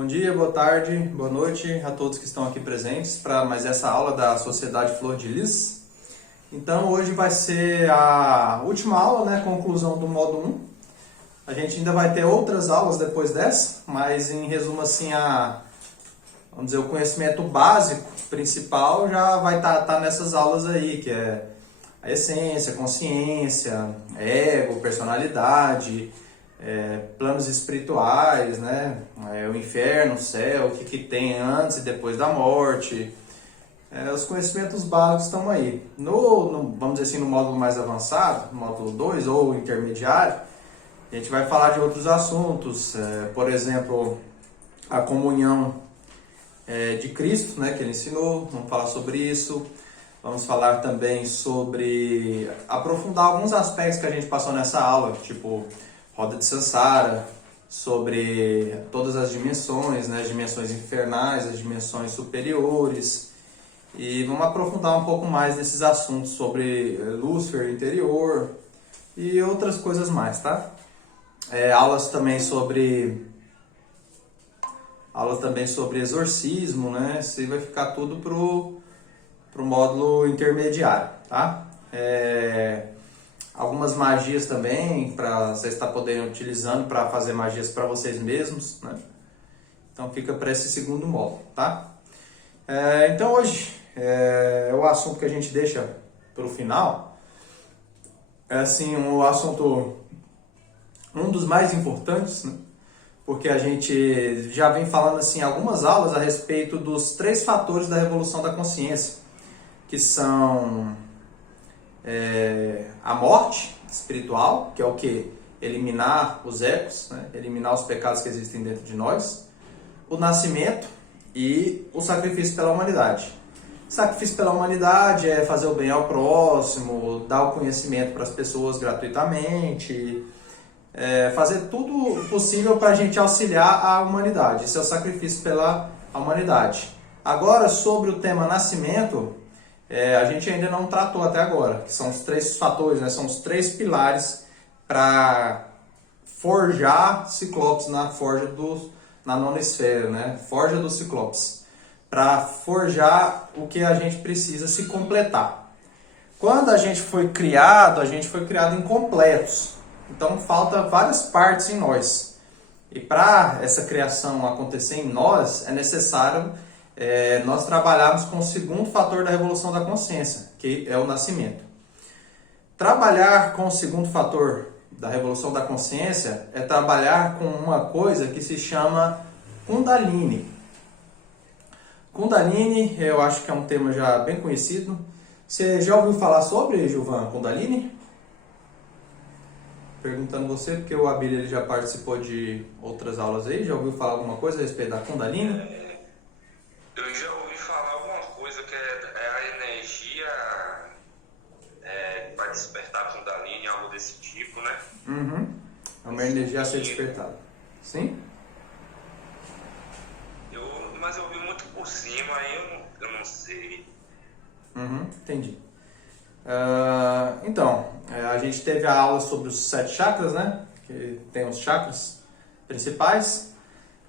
Bom dia, boa tarde, boa noite a todos que estão aqui presentes para mais essa aula da Sociedade Flor de Lis. Então hoje vai ser a última aula, né, conclusão do módulo 1. A gente ainda vai ter outras aulas depois dessa, mas em resumo assim, vamos dizer, o conhecimento básico, principal, já vai estar nessas aulas aí, que é a essência, consciência, ego, personalidade, planos espirituais, né? O inferno, o céu, o que tem antes e depois da morte. Os conhecimentos básicos estão aí. Vamos dizer assim, no módulo mais avançado, módulo 2 ou intermediário, a gente vai falar de outros assuntos, por exemplo, a comunhão de Cristo, né, que ele ensinou, vamos falar sobre isso. Vamos falar também sobre aprofundar alguns aspectos que a gente passou nessa aula, tipo roda de Sansara, sobre todas as dimensões, né, as dimensões infernais, as dimensões superiores. E vamos aprofundar um pouco mais nesses assuntos sobre Lúcifer interior e outras coisas mais, tá? Aulas também sobre exorcismo, né? Isso aí vai ficar tudo pro módulo intermediário, tá? Algumas magias também, para vocês poderem utilizando para fazer magias para vocês mesmos, né? Então fica para esse segundo módulo, tá? Então hoje, o assunto que a gente deixa para o final, assim, um assunto, um dos mais importantes, né? Porque a gente já vem falando assim algumas aulas a respeito dos 3 fatores da revolução da consciência, que são a morte espiritual, que é o que? Eliminar os ecos, né? Eliminar os pecados que existem dentro de nós, o nascimento e o sacrifício pela humanidade. Sacrifício pela humanidade é fazer o bem ao próximo, dar o conhecimento para as pessoas gratuitamente, fazer tudo possível para a gente auxiliar a humanidade. Esse é o sacrifício pela humanidade. Agora, sobre o tema nascimento, a gente ainda não tratou até agora, que são os 3 fatores, né? São os 3 pilares para forjar Ciclopes na nona esfera, né? Forja dos Ciclopes, para forjar o que a gente precisa se completar. Quando a gente foi criado incompletos, então falta várias partes em nós. E para essa criação acontecer em nós, é necessário nós trabalharmos com o segundo fator da revolução da consciência, que é o nascimento. Trabalhar com o segundo fator da revolução da consciência é trabalhar com uma coisa que se chama Kundalini. Kundalini, eu acho que é um tema já bem conhecido. Você já ouviu falar sobre, Gilvan, Kundalini? Perguntando você, porque o Abílio ele já participou de outras aulas aí. Já ouviu falar alguma coisa a respeito da Kundalini? Eu já ouvi falar alguma coisa que é a energia que vai despertar a Kundalini, algo desse tipo, né? Uhum. É uma energia a ser despertada. Sim? Mas eu ouvi muito por cima, aí eu não sei. Uhum, entendi. Então, a gente teve a aula sobre os 7 chakras, né? Que tem os chakras principais.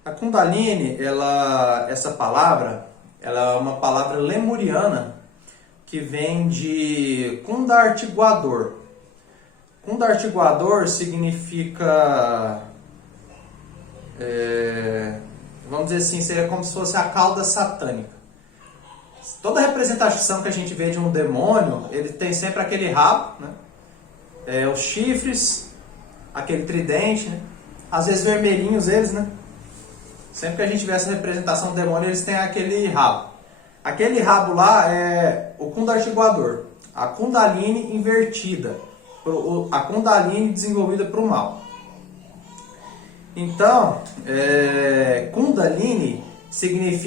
A Kundalini, essa palavra, ela é uma palavra lemuriana que vem de Kundartiguador. Kundartiguador significa, vamos dizer assim, seria como se fosse a cauda satânica. Toda representação que a gente vê de um demônio, ele tem sempre aquele rabo, né? Os chifres, aquele tridente, né? Às vezes vermelhinhos eles, né? Sempre que a gente vê essa representação do demônio, eles têm aquele rabo. Aquele rabo lá é o Kundartiguador, a Kundalini invertida, a Kundalini desenvolvida para o mal. Então, Kundalini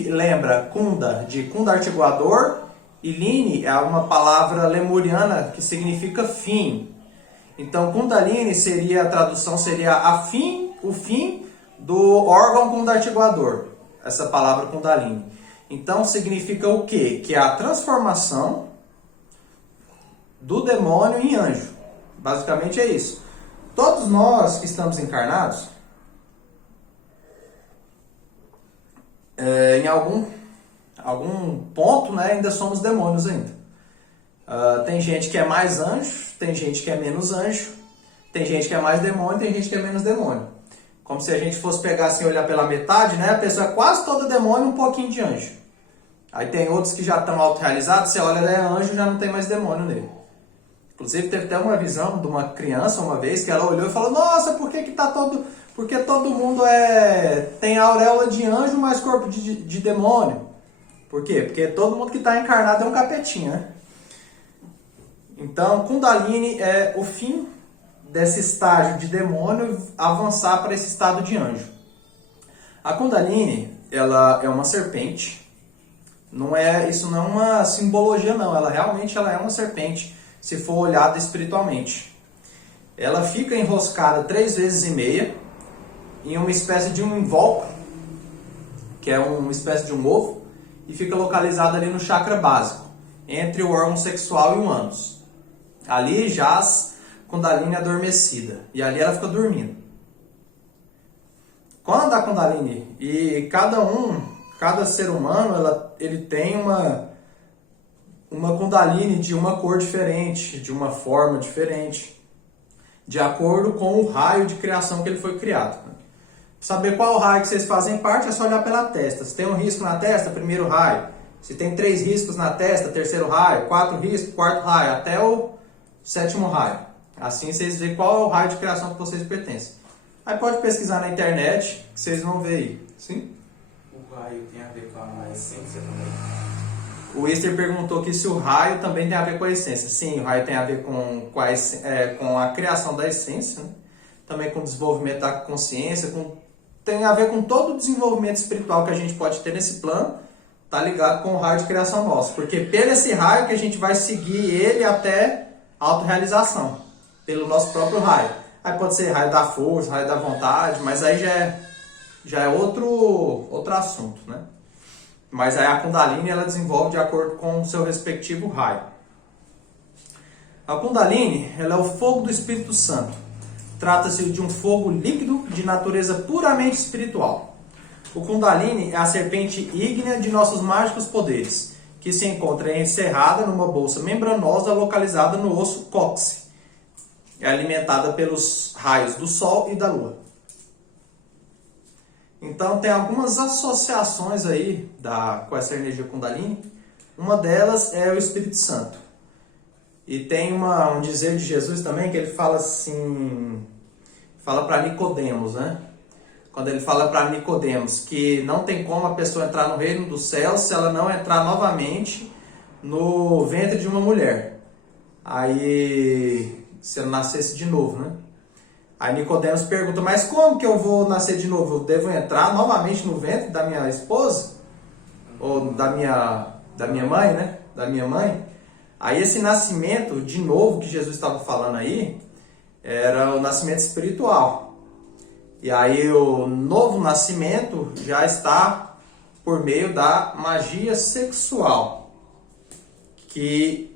lembra Kunda de Kundartiguador e Lini é uma palavra lemuriana que significa fim. Então, Kundalini a tradução seria o fim do órgão kundartiguador, essa palavra Kundalini. Então significa o quê? Que é a transformação do demônio em anjo. Basicamente é isso. Todos nós que estamos encarnados, em algum ponto, né, ainda somos demônios ainda. Tem gente que é mais anjo, tem gente que é menos anjo, tem gente que é mais demônio, tem gente que é menos demônio. Como se a gente fosse pegar assim, olhar pela metade, né, a pessoa é quase toda demônio, um pouquinho de anjo. Aí tem outros que já estão autorrealizados, você olha, ele é anjo, já não tem mais demônio nele. Inclusive teve até uma visão de uma criança uma vez que ela olhou e falou: nossa, por que tá todo... Porque todo mundo tem auréola de anjo, mas corpo de demônio. Por quê? Porque todo mundo que está encarnado é um capetinha, né? Então, Kundalini é o fim desse estágio de demônio avançar para esse estado de anjo. A Kundalini, ela é uma serpente. Isso não é uma simbologia, não. Ela realmente é uma serpente, se for olhada espiritualmente. Ela fica enroscada 3 vezes e meia em uma espécie de um invólucro, que é uma espécie de um ovo, e fica localizada ali no chakra básico, entre o órgão sexual e o ânus. Ali jaz Kundalini adormecida, e ali ela fica dormindo. Quando a Kundalini, e cada ser humano, ele tem uma Kundalini de uma cor diferente, de uma forma diferente, de acordo com o raio de criação que ele foi criado. Saber qual raio que vocês fazem parte é só olhar pela testa. Se tem um risco na testa, primeiro raio. Se tem 3 riscos na testa, terceiro raio. 4 riscos, quarto raio, até o 7º raio. Assim vocês veem qual é o raio de criação que vocês pertencem. Aí pode pesquisar na internet, que vocês vão ver aí. Sim? O raio tem a ver com a essência também? O Easter perguntou aqui se o raio também tem a ver com a essência. Sim, o raio tem a ver com a criação da essência, né? Também com o desenvolvimento da consciência, tem a ver com todo o desenvolvimento espiritual que a gente pode ter nesse plano, tá ligado com o raio de criação nosso. Porque pelo esse raio que a gente vai seguir ele até a autorrealização, pelo nosso próprio raio. Aí pode ser raio da força, raio da vontade, mas aí já é outro assunto, né? Mas aí a Kundalini ela desenvolve de acordo com o seu respectivo raio. A Kundalini ela é o fogo do Espírito Santo. Trata-se de um fogo líquido de natureza puramente espiritual. O Kundalini é a serpente ígnea de nossos mágicos poderes, que se encontra encerrada numa bolsa membranosa localizada no osso cóccix. É alimentada pelos raios do Sol e da Lua. Então tem algumas associações aí com essa energia Kundalini. Uma delas é o Espírito Santo. E tem um dizer de Jesus também que ele fala assim, fala para Nicodemos, né? Quando ele fala para Nicodemos que não tem como a pessoa entrar no reino dos céus se ela não entrar novamente no ventre de uma mulher. Aí, se ela nascesse de novo, né? Aí Nicodemos pergunta, mas como que eu vou nascer de novo? Eu devo entrar novamente no ventre da minha esposa? Ou da minha mãe, né? Da minha mãe? Aí esse nascimento, de novo, que Jesus estava falando aí, era o nascimento espiritual. E aí o novo nascimento já está por meio da magia sexual. Que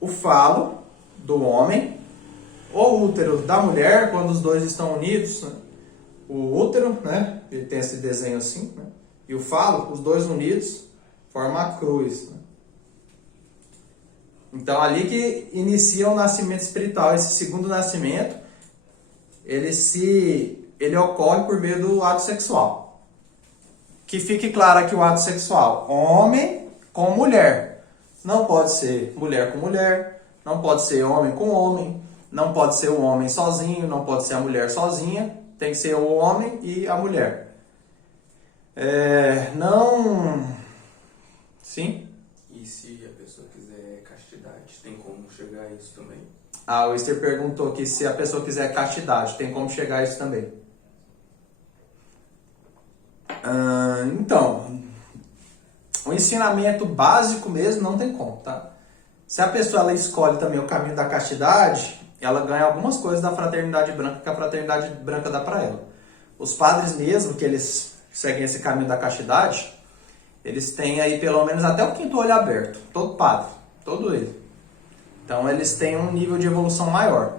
o falo do homem, ou útero da mulher, quando os dois estão unidos, né? O útero, né? Ele tem esse desenho assim, né? E o falo, os dois unidos, forma a cruz, né? Então, ali que inicia o nascimento espiritual. Esse segundo nascimento, ele ocorre por meio do ato sexual. Que fique claro aqui o ato sexual. Homem com mulher. Não pode ser mulher com mulher. Não pode ser homem com homem. Não pode ser o homem sozinho. Não pode ser a mulher sozinha. Tem que ser o homem e a mulher. Sim? E se a pessoa quiser castidade, tem como chegar a isso também? O Esther perguntou aqui se a pessoa quiser castidade, tem como chegar a isso também. Então, o ensinamento básico mesmo não tem como, tá? Se a pessoa ela escolhe também o caminho da castidade, ela ganha algumas coisas da fraternidade branca que a fraternidade branca dá para ela. Os padres mesmo, que eles seguem esse caminho da castidade, eles têm aí pelo menos até o 5º olho aberto. Todo padre, todo ele. Então eles têm um nível de evolução maior.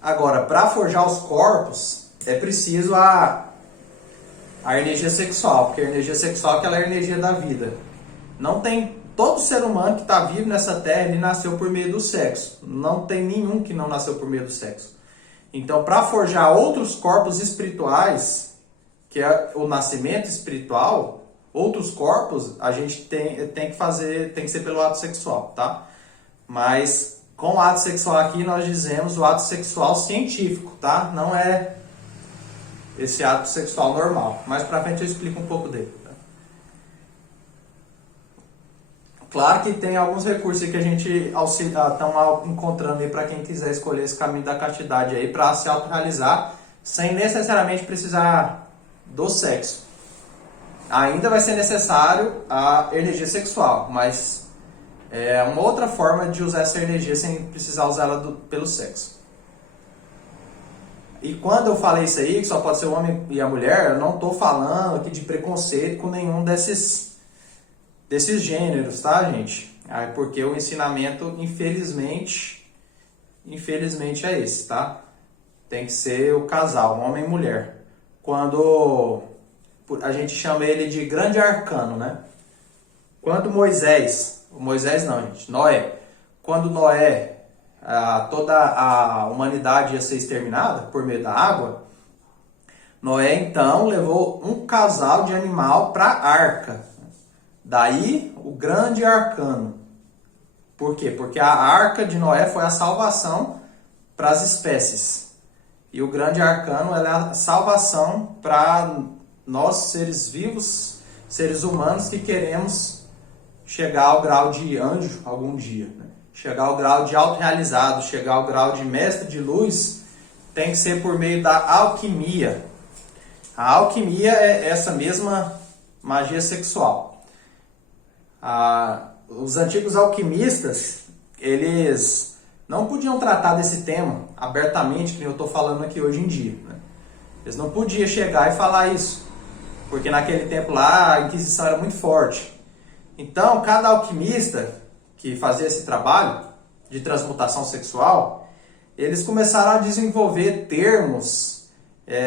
Agora, para forjar os corpos, é preciso a energia sexual, porque a energia sexual é aquela energia da vida. Não tem todo ser humano que está vivo nessa terra, ele nasceu por meio do sexo. Não tem nenhum que não nasceu por meio do sexo. Então, para forjar outros corpos espirituais, que é o nascimento espiritual, outros corpos, a gente tem que ser pelo ato sexual, tá? Mas com o ato sexual aqui nós dizemos o ato sexual científico, tá? Não é esse ato sexual normal. Mais pra frente eu explico um pouco dele. Tá? Claro que tem alguns recursos aí que a gente estão encontrando aí para quem quiser escolher esse caminho da castidade aí para se autorrealizar sem necessariamente precisar do sexo. Ainda vai ser necessário a energia sexual, mas é uma outra forma de usar essa energia sem precisar usar ela pelo sexo. E quando eu falei isso aí, que só pode ser o homem e a mulher, eu não estou falando aqui de preconceito com nenhum desses gêneros, tá, gente? Porque o ensinamento, infelizmente é esse, tá? Tem que ser o casal, homem e mulher. Quando a gente chama ele de grande arcano, né? Quando Noé, quando Noé, toda a humanidade ia ser exterminada por meio da água, Noé então levou um casal de animal para a arca. Daí o grande arcano. Por quê? Porque a arca de Noé foi a salvação para as espécies. E o grande arcano é a salvação para nós, seres vivos, seres humanos que queremos chegar ao grau de anjo algum dia. Né? Chegar ao grau de autorrealizado, chegar ao grau de mestre de luz, tem que ser por meio da alquimia. A alquimia é essa mesma magia sexual. Os antigos alquimistas, eles não podiam tratar desse tema abertamente, que eu estou falando aqui hoje em dia. Né? Eles não podiam chegar e falar isso, porque naquele tempo lá a Inquisição era muito forte. Então, cada alquimista que fazia esse trabalho de transmutação sexual, eles começaram a desenvolver termos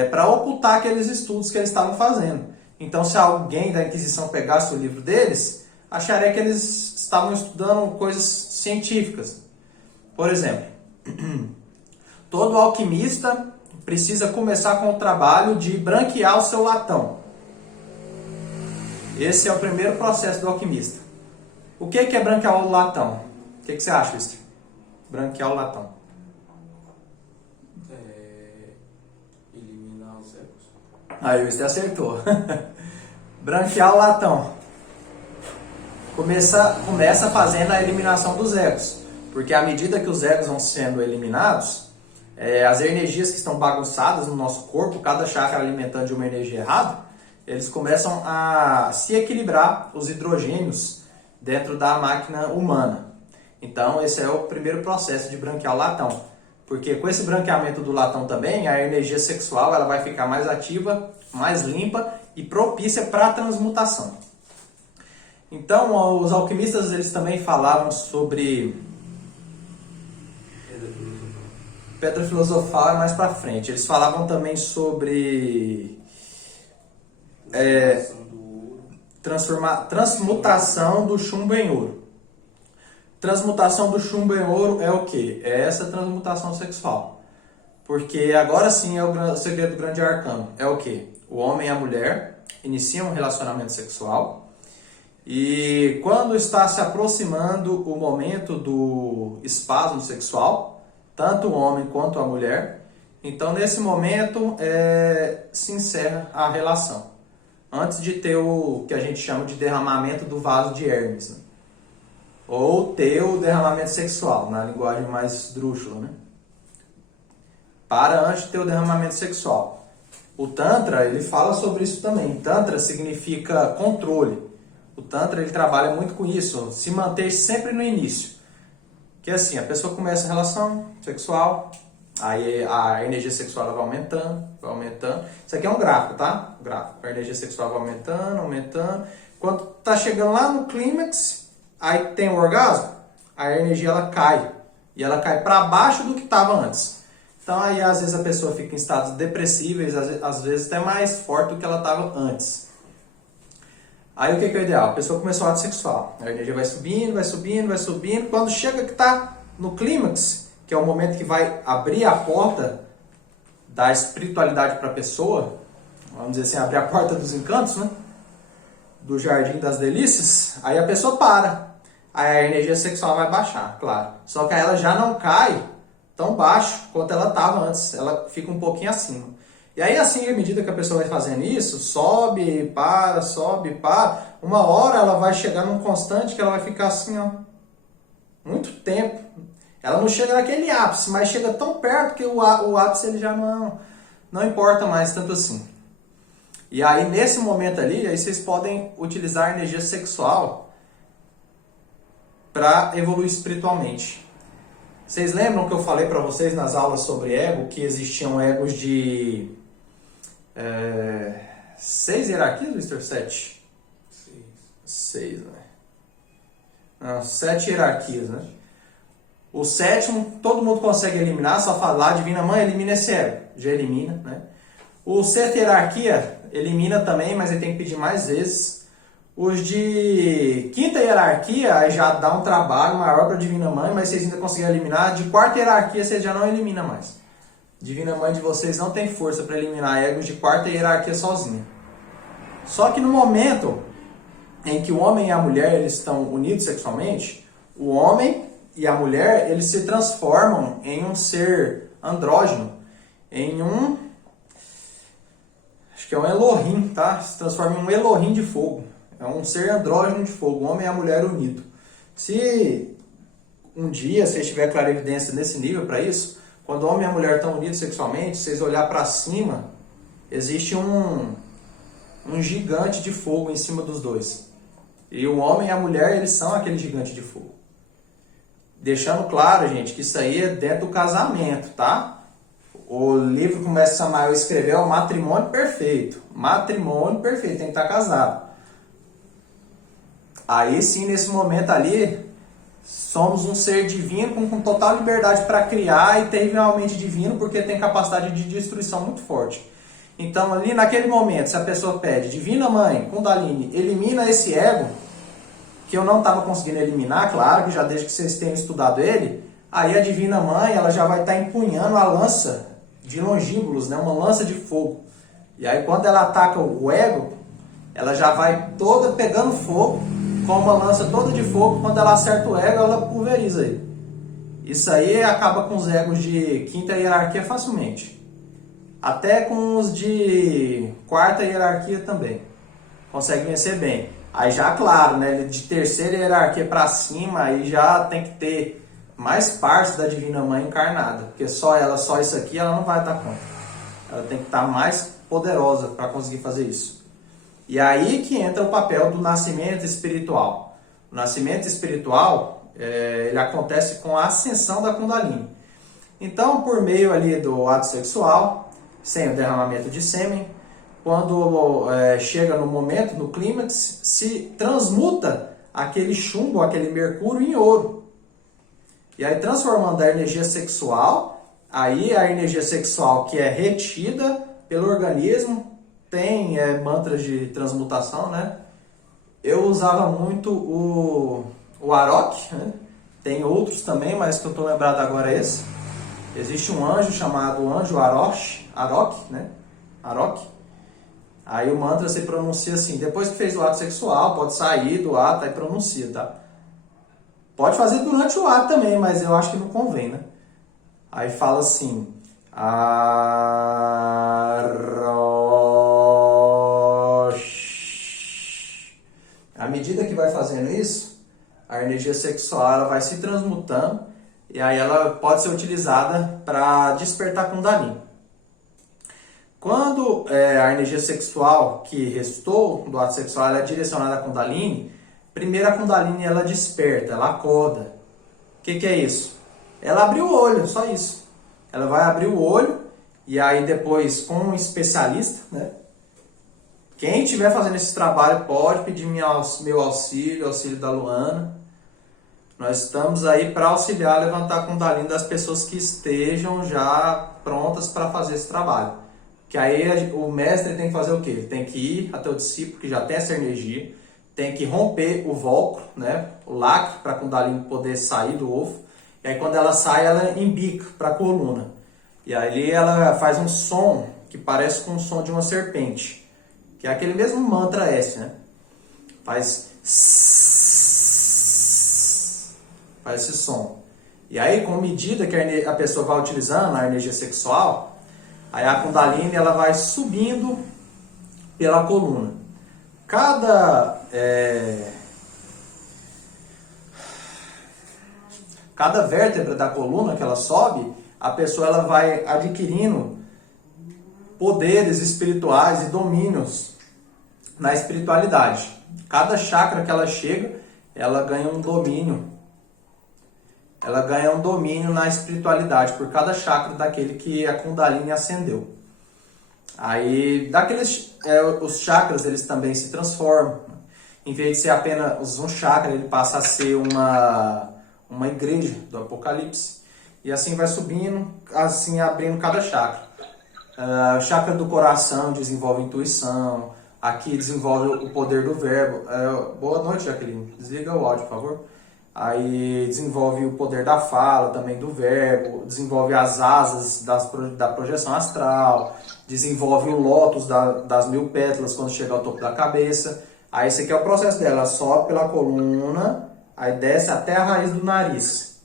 para ocultar aqueles estudos que eles estavam fazendo. Então, se alguém da Inquisição pegasse o livro deles, acharia que eles estavam estudando coisas científicas. Por exemplo, todo alquimista precisa começar com o trabalho de branquear o seu latão. Esse é o primeiro processo do alquimista. O que é branquear o latão? O que você acha, Wister? Branquear o latão. Eliminar os ecos. Aí o Wister acertou. Branquear o latão. Começa fazendo a eliminação dos egos. Porque à medida que os egos vão sendo eliminados, as energias que estão bagunçadas no nosso corpo, cada chakra alimentando de uma energia errada, eles começam a se equilibrar os hidrogênios dentro da máquina humana. Então esse é o primeiro processo de branquear o latão. Porque com esse branqueamento do latão também, a energia sexual ela vai ficar mais ativa, mais limpa e propícia para a transmutação. Então os alquimistas eles também falavam sobre pedra filosofal é mais para frente. Eles falavam também sobre transmutação do chumbo em ouro. Transmutação do chumbo em ouro é o quê? É essa transmutação sexual. Porque agora sim é o segredo do grande arcano. É o quê? O homem e a mulher iniciam um relacionamento sexual. E quando está se aproximando o momento do espasmo sexual, tanto o homem quanto a mulher, então nesse momento se encerra a relação. Antes de ter o que a gente chama de derramamento do vaso de Hermes. Né? Ou ter o derramamento sexual, na linguagem mais esdrúxula. Né? Para antes de ter o derramamento sexual. O Tantra, ele fala sobre isso também. Tantra significa controle. O Tantra, ele trabalha muito com isso, se manter sempre no início. Que é assim, a pessoa começa a relação sexual, aí a energia sexual ela vai aumentando, vai aumentando. Isso aqui é um gráfico, tá? Gráfico. A energia sexual vai aumentando, aumentando. Quando tá chegando lá no clímax, aí tem o orgasmo, a energia ela cai. E ela cai para baixo do que estava antes. Então aí às vezes a pessoa fica em estados depressíveis, às vezes até mais forte do que ela estava antes. Aí o que é o ideal? A pessoa começou o ato sexual, a energia vai subindo, vai subindo, vai subindo, quando chega que está no clímax, que é o momento que vai abrir a porta da espiritualidade para a pessoa, vamos dizer assim, abrir a porta dos encantos, né? Do jardim das delícias, aí a pessoa para. Aí a energia sexual vai baixar, claro. Só que aí ela já não cai tão baixo quanto ela estava antes, ela fica um pouquinho acima. E aí assim, à medida que a pessoa vai fazendo isso, sobe, para, uma hora ela vai chegar num constante que ela vai ficar assim, ó, muito tempo. Ela não chega naquele ápice, mas chega tão perto que o ápice ele já não importa mais tanto assim. E aí, nesse momento ali, aí vocês podem utilizar a energia sexual para evoluir espiritualmente. Vocês lembram que eu falei para vocês nas aulas sobre ego, que existiam egos de 6 hierarquias, Mr. 7? 6, né? Não, 7 hierarquias, né? O sétimo, todo mundo consegue eliminar, só falar, Divina Mãe, elimina esse ego. Já elimina, né? O sexta hierarquia, elimina também, mas ele tem que pedir mais vezes. Os de quinta hierarquia, aí já dá um trabalho maior para a Divina Mãe, mas vocês ainda conseguem eliminar. De quarta hierarquia, vocês já não eliminam mais. Divina Mãe de vocês não tem força para eliminar egos de quarta hierarquia sozinha. Só que no momento em que o homem e a mulher eles estão unidos sexualmente, o homem e a mulher eles se transformam em um ser andrógeno, em um... acho que é um Elohim, tá? Se transforma em um Elohim de fogo. É um ser andrógeno de fogo, o homem e a mulher unido. Se um dia vocês tiverem clarividência nesse nível para isso, quando o homem e a mulher estão unidos sexualmente, vocês olhar para cima, existe um gigante de fogo em cima dos dois. E o homem e a mulher, eles são aquele gigante de fogo. Deixando claro, gente, que isso aí é dentro do casamento, tá? O livro que o mestre Samael escreveu é o matrimônio perfeito. Matrimônio perfeito, tem que estar casado. Aí sim, nesse momento ali, somos um ser divino com total liberdade para criar e terrivelmente divino, porque tem capacidade de destruição muito forte. Então ali naquele momento, se a pessoa pede, Divina Mãe, Kundalini, elimina esse ego, que eu não estava conseguindo eliminar, claro que já desde que vocês tenham estudado ele, aí a Divina Mãe ela já vai estar empunhando a lança de longínquos, né, uma lança de fogo. E aí quando ela ataca o ego, ela já vai toda pegando fogo, com uma lança toda de fogo, quando ela acerta o ego, ela pulveriza ele. Isso aí acaba com os egos de quinta hierarquia facilmente. Até com os de quarta hierarquia também. Consegue vencer bem. Aí já, claro, né, de terceira hierarquia para cima, aí já tem que ter mais parte da Divina Mãe encarnada. Porque só ela, só isso aqui, ela não vai dar conta. Ela tem que estar mais poderosa para conseguir fazer isso. E aí que entra o papel do nascimento espiritual. O nascimento espiritual, ele acontece com a ascensão da Kundalini. Então, por meio ali do ato sexual, sem o derramamento de sêmen, quando chega no momento, no clímax, se transmuta aquele chumbo, aquele mercúrio em ouro. E aí, transformando a energia sexual, aí a energia sexual que é retida pelo organismo, tem mantras de transmutação, né? Eu usava muito o Arok, né? Tem outros também, mas que eu estou lembrado agora é esse. Existe um anjo chamado anjo Arok, né? Arok. Aí o mantra se pronuncia assim, depois que fez o ato sexual, pode sair do ato e pronuncia, tá? Pode fazer durante o ato também, mas eu acho que não convém, né? Aí fala assim, à medida que vai fazendo isso, a energia sexual ela vai se transmutando e aí ela pode ser utilizada para despertar Kundalini. Quando a energia sexual que restou do ato sexual ela é direcionada a Kundalini, primeiro a Kundalini ela desperta, ela acorda. O que é isso? Ela abriu o olho, só isso. Ela vai abrir o olho e aí depois com um especialista, né? Quem estiver fazendo esse trabalho pode pedir meu auxílio, auxílio da Luana. Nós estamos aí para auxiliar a levantar a Kundalini das pessoas que estejam já prontas para fazer esse trabalho. Que aí o mestre tem que fazer o quê? Ele tem que ir até o discípulo que já tem essa energia, tem que romper o vulcro, né? O lacre, para a Kundalini poder sair do ovo. E aí quando ela sai, ela embica para a coluna. E aí ela faz um som que parece com o som de uma serpente. Que é aquele mesmo mantra S, né? Faz esse som. E aí, com medida que a pessoa vai utilizando a energia sexual, aí a Kundalini ela vai subindo pela coluna. Cada vértebra da coluna que ela sobe, a pessoa ela vai adquirindo poderes espirituais e domínios na espiritualidade. Cada chakra que ela chega, ela ganha um domínio. Ela ganha um domínio na espiritualidade por cada chakra daquele que a Kundalini acendeu. Aí, os chakras eles também se transformam. Em vez de ser apenas um chakra, ele passa a ser uma igreja do Apocalipse. E assim vai subindo, assim abrindo cada chakra. O chakra do coração desenvolve intuição. Aqui desenvolve o poder do verbo. Boa noite, Jaqueline. Desliga o áudio, por favor. Aí desenvolve o poder da fala, também do verbo. Desenvolve as asas da projeção astral. Desenvolve o lótus das 1000 pétalas quando chega ao topo da cabeça. Aí esse aqui é o processo dela. Ela sobe pela coluna, aí desce até a raiz do nariz.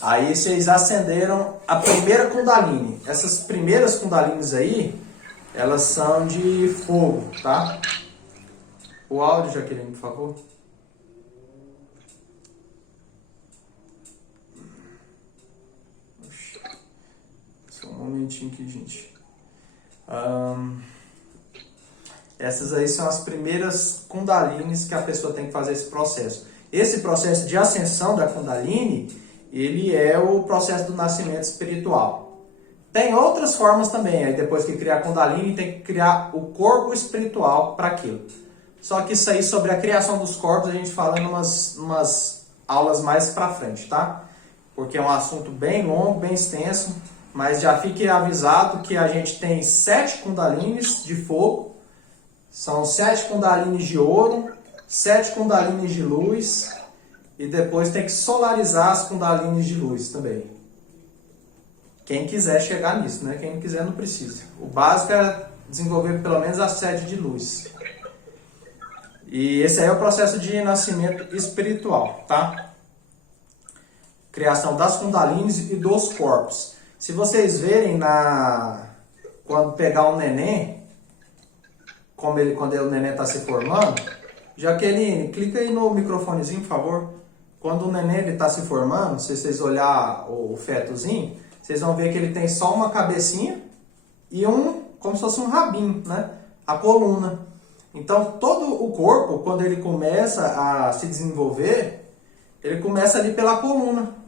Aí vocês acenderam a primeira Kundalini. Essas primeiras Kundalinis aí, elas são de fogo, tá? O áudio, Jaqueline, por favor. Só um momentinho aqui, gente. Essas aí são as primeiras Kundalinis que a pessoa tem que fazer esse processo. Esse processo de ascensão da Kundalini, ele é o processo do nascimento espiritual. Tem outras formas também. Aí depois que criar a Kundalini, tem que criar o corpo espiritual para aquilo. Só que isso aí sobre a criação dos corpos a gente fala em umas aulas mais para frente, tá? Porque é um assunto bem longo, bem extenso. Mas já fique avisado que a gente tem 7 Kundalinis de fogo. São 7 Kundalinis de ouro, 7 Kundalinis de luz. E depois tem que solarizar as Kundalinis de luz também. Quem quiser chegar nisso, né? Quem não quiser não precisa. O básico é desenvolver pelo menos as 7 de luz. E esse aí é o processo de nascimento espiritual, tá? Criação das Kundalinis e dos corpos. Se vocês verem quando pegar um neném, quando o neném está se formando, Jaqueline, clica aí no microfonezinho, por favor. Quando o neném está se formando, se vocês olhar o fetozinho, vocês vão ver que ele tem só uma cabecinha e como se fosse um rabinho, né? A coluna. Então, todo o corpo, quando ele começa a se desenvolver, ele começa ali pela coluna.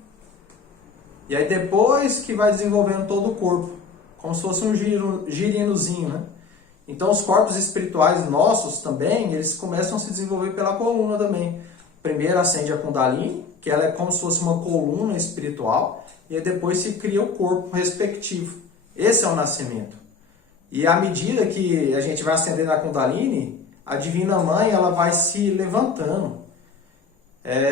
E aí depois que vai desenvolvendo todo o corpo, como se fosse um girinozinho, né? Então, os corpos espirituais nossos também, eles começam a se desenvolver pela coluna também. Primeiro acende a Kundalini, que ela é como se fosse uma coluna espiritual, e aí depois se cria o corpo respectivo. Esse é o nascimento. E à medida que a gente vai acendendo a Kundalini, a Divina Mãe ela vai se levantando.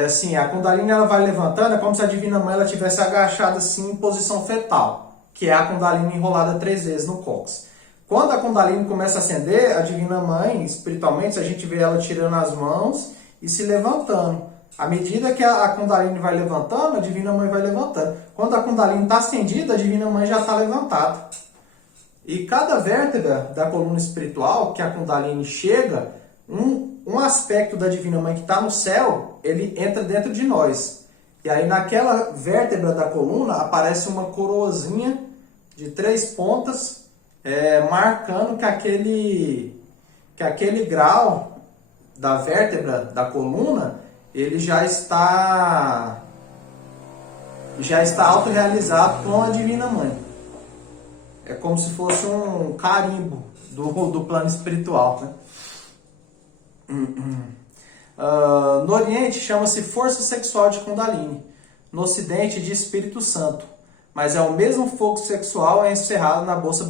Assim, a Kundalini ela vai levantando, é como se a Divina Mãe ela tivesse agachada assim em posição fetal, que é a Kundalini enrolada 3 vezes no cóccix. Quando a Kundalini começa a acender, a Divina Mãe, espiritualmente, a gente vê ela tirando as mãos e se levantando. À medida que a Kundalini vai levantando, a Divina Mãe vai levantando. Quando a Kundalini está acendida, a Divina Mãe já está levantada. E cada vértebra da coluna espiritual que a Kundalini chega, um aspecto da Divina Mãe que está no céu, ele entra dentro de nós. E aí naquela vértebra da coluna aparece uma coroazinha de 3 pontas, marcando que aquele grau da vértebra da coluna, ele já está autorrealizado com a Divina Mãe. É como se fosse um carimbo do plano espiritual, né? No Oriente chama-se força sexual de Kundalini, no Ocidente de Espírito Santo, mas é o mesmo fogo sexual encerrado na bolsa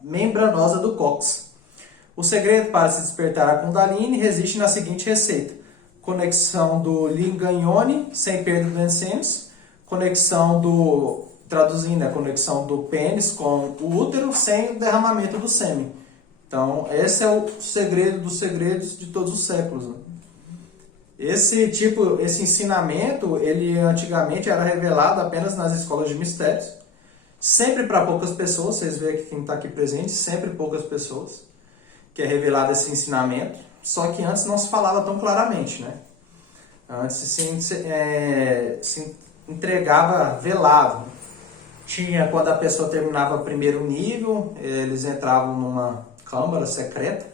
membranosa do cóccix. O segredo para se despertar a Kundalini reside na seguinte receita: conexão do Lingam Yoni, sem perda do sêmis, traduzindo, a conexão do pênis com o útero, sem o derramamento do sêmen. Então, esse é o segredo dos segredos de todos os séculos, né? Esse ensinamento, ele antigamente era revelado apenas nas escolas de mistérios, sempre para poucas pessoas. Vocês veem que quem está aqui presente, sempre poucas pessoas, que é revelado esse ensinamento, só que antes não se falava tão claramente, né? Antes se entregava velado. Tinha, quando a pessoa terminava o primeiro nível, eles entravam numa câmara secreta,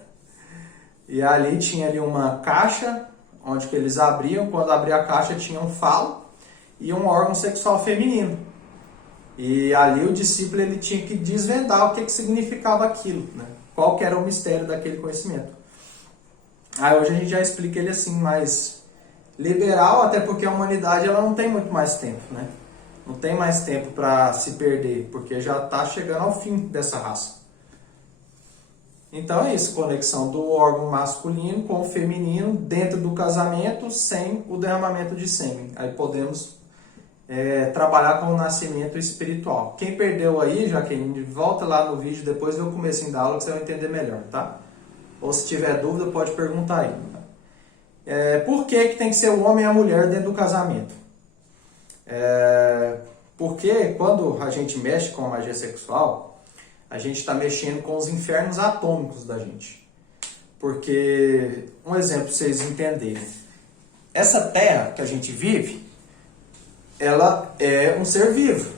e ali tinha ali uma caixa, onde que eles abriam. Quando abria a caixa tinha um falo e um órgão sexual feminino. E ali o discípulo ele tinha que desvendar o que significava aquilo, né? Qual que era o mistério daquele conhecimento. Aí hoje a gente já explica ele assim, mais liberal, até porque a humanidade ela não tem muito mais tempo, né? Não tem mais tempo para se perder, porque já está chegando ao fim dessa raça. Então é isso, conexão do órgão masculino com o feminino dentro do casamento, sem o derramamento de sêmen. Aí podemos trabalhar com o nascimento espiritual. Quem perdeu aí, Jaqueline, volta lá no vídeo, depois do comecinho da aula que você vai entender melhor, tá? Ou se tiver dúvida, pode perguntar aí. Por que tem que ser o homem e a mulher dentro do casamento? Porque quando a gente mexe com a magia sexual, a gente está mexendo com os infernos atômicos da gente. Porque, um exemplo para vocês entenderem. Essa terra que a gente vive, ela é um ser vivo.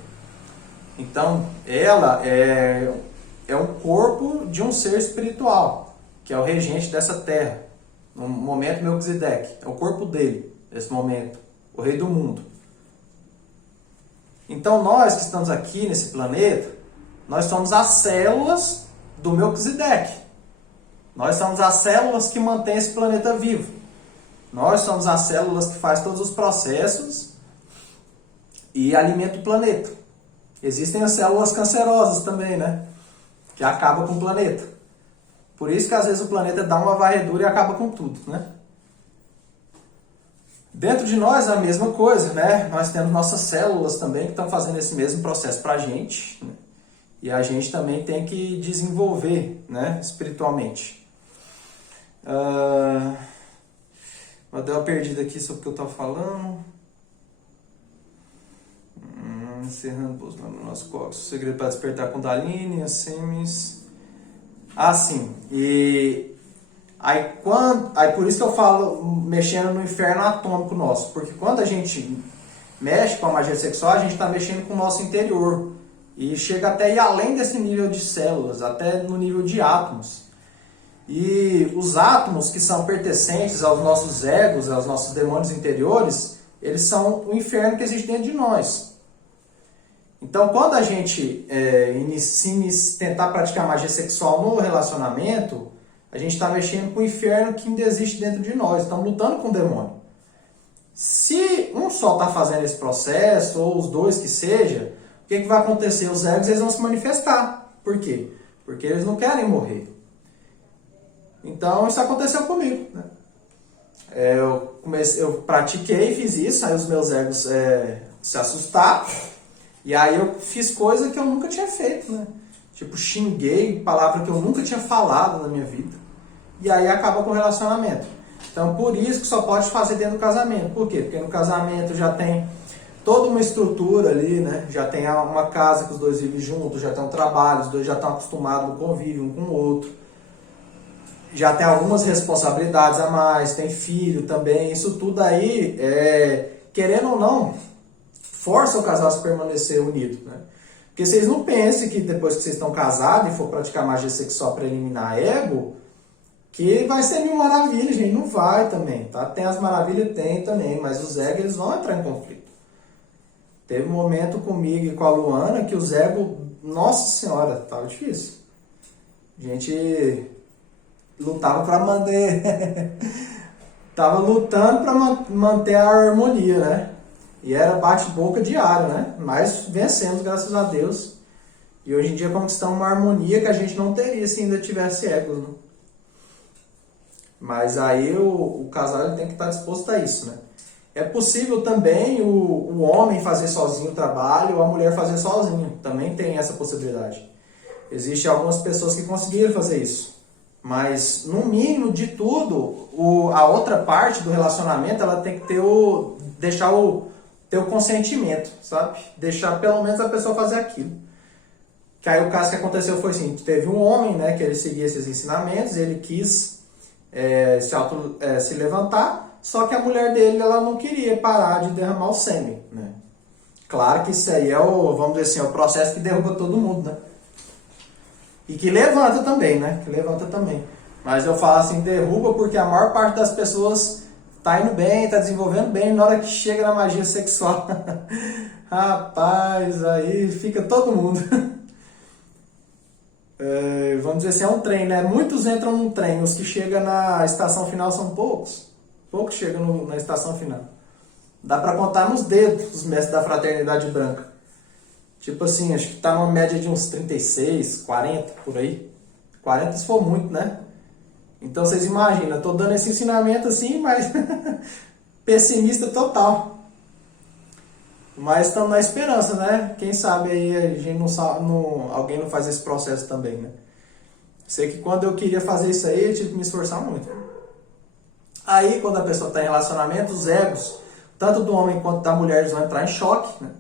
Então, ela é um corpo de um ser espiritual, que é o regente dessa terra. No momento, Melquisedeque. É o corpo dele, nesse momento. O rei do mundo. Então, nós que estamos aqui nesse planeta, nós somos as células do Melquisedeque. Nós somos as células que mantêm esse planeta vivo. Nós somos as células que fazem todos os processos e alimentam o planeta. Existem as células cancerosas também, né? Que acabam com o planeta. Por isso que às vezes o planeta dá uma varredura e acaba com tudo, né? Dentro de nós é a mesma coisa, né? Nós temos nossas células também que estão fazendo esse mesmo processo para a gente, né? E a gente também tem que desenvolver, né, espiritualmente. Vou dar uma perdida aqui sobre o que eu estava falando. Encerrando o nosso cóccix. O segredo para despertar Kundalini, as semis. Sim. E aí por isso que eu falo mexendo no inferno atômico nosso. Porque quando a gente mexe com a magia sexual, a gente está mexendo com o nosso interior. E chega até ir além desse nível de células, até no nível de átomos. E os átomos que são pertencentes aos nossos egos, aos nossos demônios interiores, eles são o inferno que existe dentro de nós. Então, quando a gente tentar praticar magia sexual no relacionamento, a gente está mexendo com o inferno que ainda existe dentro de nós. Estamos lutando com o demônio. Se um só está fazendo esse processo, ou os dois que seja, o que vai acontecer? Os egos eles vão se manifestar. Por quê? Porque eles não querem morrer. Então, isso aconteceu comigo, né? Eu pratiquei, fiz isso, aí os meus egos se assustaram. E aí eu fiz coisa que eu nunca tinha feito, né? Tipo, xinguei palavra que eu nunca tinha falado na minha vida. E aí acaba com o relacionamento. Então, por isso que só pode fazer dentro do casamento. Por quê? Porque no casamento já tem toda uma estrutura ali, né? Já tem uma casa que os dois vivem juntos, já tem um trabalho, os dois já estão acostumados no convívio um com o outro. Já tem algumas responsabilidades a mais, tem filho também. Isso tudo aí, querendo ou não, força o casal a se permanecer unido, né? Porque vocês não pensem que depois que vocês estão casados e for praticar magia sexual para eliminar ego, que vai ser mil maravilhas, gente. Não vai também, tá? Tem as maravilhas, tem também, mas os egos eles vão entrar em conflito. Teve um momento comigo e com a Luana que os egos, nossa senhora, tava difícil. A gente lutava para manter Tava lutando para manter a harmonia, né? E era bate-boca diário, né? Mas vencemos, graças a Deus. E hoje em dia conquistamos uma harmonia que a gente não teria se ainda tivesse egos, né? Mas aí o casal ele tem que estar disposto a isso, né? É possível também o homem fazer sozinho o trabalho ou a mulher fazer sozinha. Também tem essa possibilidade. Existem algumas pessoas que conseguiram fazer isso. Mas, no mínimo de tudo, a outra parte do relacionamento, ela tem que ter ter o consentimento, sabe? Deixar pelo menos a pessoa fazer aquilo. Que aí o caso que aconteceu foi assim, teve um homem, né, que ele seguia esses ensinamentos, ele quis se levantar, só que a mulher dele, ela não queria parar de derramar o sêmen, né? Claro que isso aí vamos dizer assim, é o processo que derruba todo mundo, né? E que levanta também, né? Que levanta também. Mas eu falo assim, derruba porque a maior parte das pessoas tá indo bem, tá desenvolvendo bem, na hora que chega na magia sexual. Rapaz, aí fica todo mundo. Vamos dizer assim, é um trem, né? Muitos entram num trem, os que chegam na estação final são poucos. Poucos chegam na estação final. Dá pra contar nos dedos os mestres da Fraternidade Branca. Tipo assim, acho que tá numa média de uns 36, 40, por aí. 40 se for muito, né? Então vocês imaginam, eu tô dando esse ensinamento assim, mas pessimista total. Mas estamos na esperança, né? Quem sabe aí a gente alguém não faz esse processo também, né? Sei que quando eu queria fazer isso aí, eu tive que me esforçar muito. Aí, quando a pessoa está em relacionamento, os egos, tanto do homem quanto da mulher, eles vão entrar em choque, né?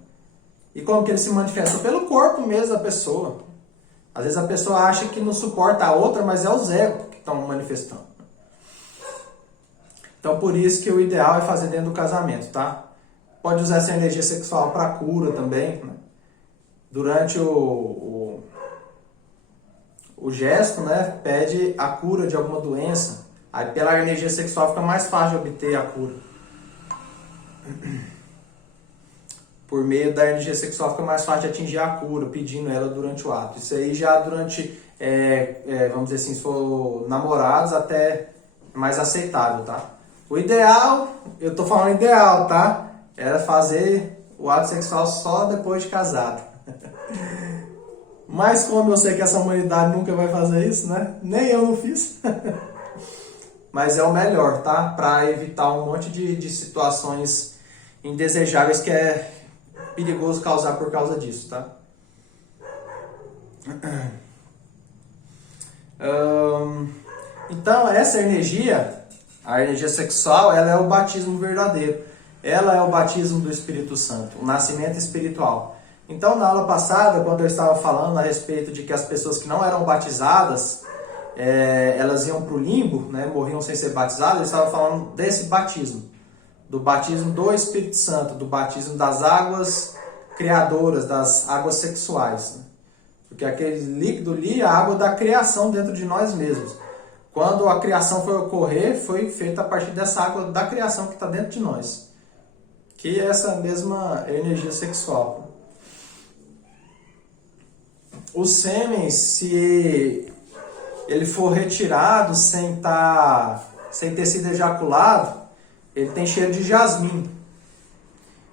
E como que ele se manifesta? Pelo corpo mesmo da pessoa. Às vezes a pessoa acha que não suporta a outra, mas é os egos que estão manifestando. Então por isso que o ideal é fazer dentro do casamento, tá? Pode usar essa energia sexual para cura também, né? Durante o gesto, né? Pede a cura de alguma doença. Aí pela energia sexual fica mais fácil de obter a cura. Por meio da energia sexual fica mais fácil de atingir a cura, pedindo ela durante o ato. Isso aí já durante, vamos dizer assim, se for namorados, até mais aceitável, tá? O ideal, eu tô falando ideal, tá? Era fazer o ato sexual só depois de casado. Mas como eu sei que essa humanidade nunca vai fazer isso, né? Nem eu não fiz. Mas é o melhor, tá? Para evitar um monte de situações indesejáveis que é perigoso causar por causa disso, tá? Então, essa energia, a energia sexual, ela é o batismo verdadeiro. Ela é o batismo do Espírito Santo, o nascimento espiritual. Então, na aula passada, quando eu estava falando a respeito de que as pessoas que não eram batizadas, elas iam para o limbo, né, morriam sem ser batizadas, eu estava falando desse batismo. Do batismo do Espírito Santo, do batismo das águas criadoras, das águas sexuais. Né? Porque aquele líquido ali é a água da criação dentro de nós mesmos. Quando a criação foi ocorrer, foi feita a partir dessa água da criação que está dentro de nós. Que é essa mesma energia sexual. O sêmen, se ele for retirado sem ter sido ejaculado, ele tem cheiro de jasmim.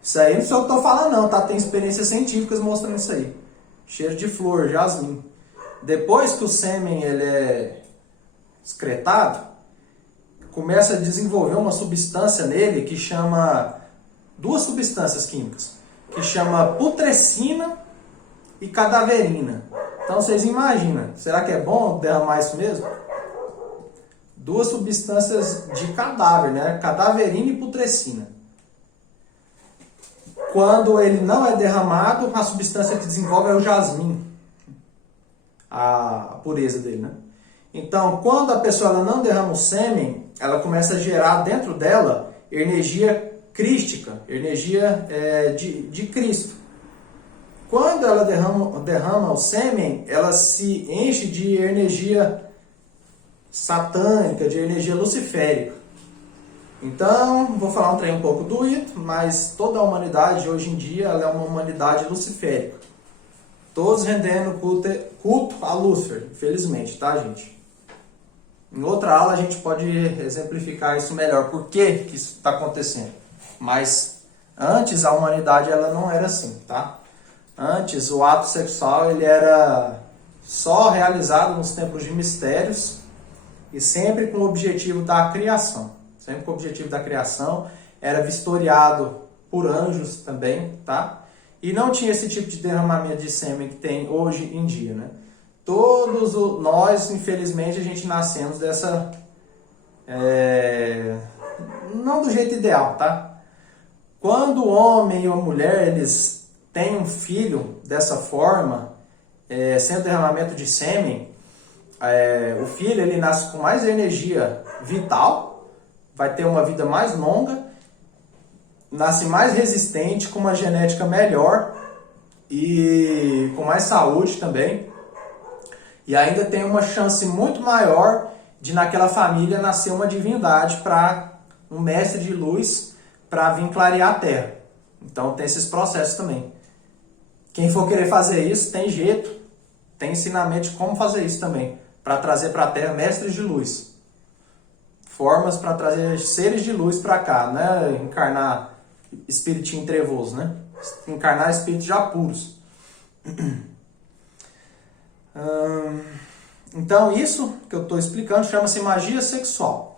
Isso aí não sou eu que estou falando não, tá? Tem experiências científicas mostrando isso aí. Cheiro de flor, jasmim. Depois que o sêmen ele é excretado, começa a desenvolver uma substância nele que chama... duas substâncias químicas. Que chama putrescina e cadaverina. Então vocês imaginam, será que é bom derramar isso mesmo? Duas substâncias de cadáver, né? Cadaverina e putrescina. Quando ele não é derramado, a substância que desenvolve é o jasmim. A pureza dele, né? Então, quando a pessoa ela não derrama o sêmen, ela começa a gerar dentro dela energia crística, energia de Cristo. Quando ela derrama o sêmen, ela se enche de energia satânica, de energia luciférica. Então, vou falar um trem um pouco doído, mas toda a humanidade hoje em dia ela é uma humanidade luciférica. Todos rendendo culto a Lúcifer, infelizmente, tá, gente? Em outra aula a gente pode exemplificar isso melhor, por que isso está acontecendo. Mas antes a humanidade ela não era assim, tá? Antes o ato sexual ele era só realizado nos tempos de mistérios e sempre com o objetivo da criação. Sempre com o objetivo da criação, era vistoriado por anjos também, tá? E não tinha esse tipo de derramamento de sêmen que tem hoje em dia, né? Todos nós, infelizmente, a gente nascemos dessa... não do jeito ideal, tá? Quando o homem ou a mulher, eles têm um filho dessa forma, sem o derramamento de sêmen, o filho ele nasce com mais energia vital, vai ter uma vida mais longa, nasce mais resistente, com uma genética melhor e com mais saúde também. E ainda tem uma chance muito maior de naquela família nascer uma divindade, um mestre de luz, para vir clarear a terra. Então tem esses processos também. Quem for querer fazer isso, tem jeito, tem ensinamento de como fazer isso também, para trazer para a terra mestres de luz. Formas para trazer seres de luz para cá, né? Encarnar espiritinho trevoso, né? Encarnar espíritos já puros. Então isso que eu estou explicando chama-se magia sexual.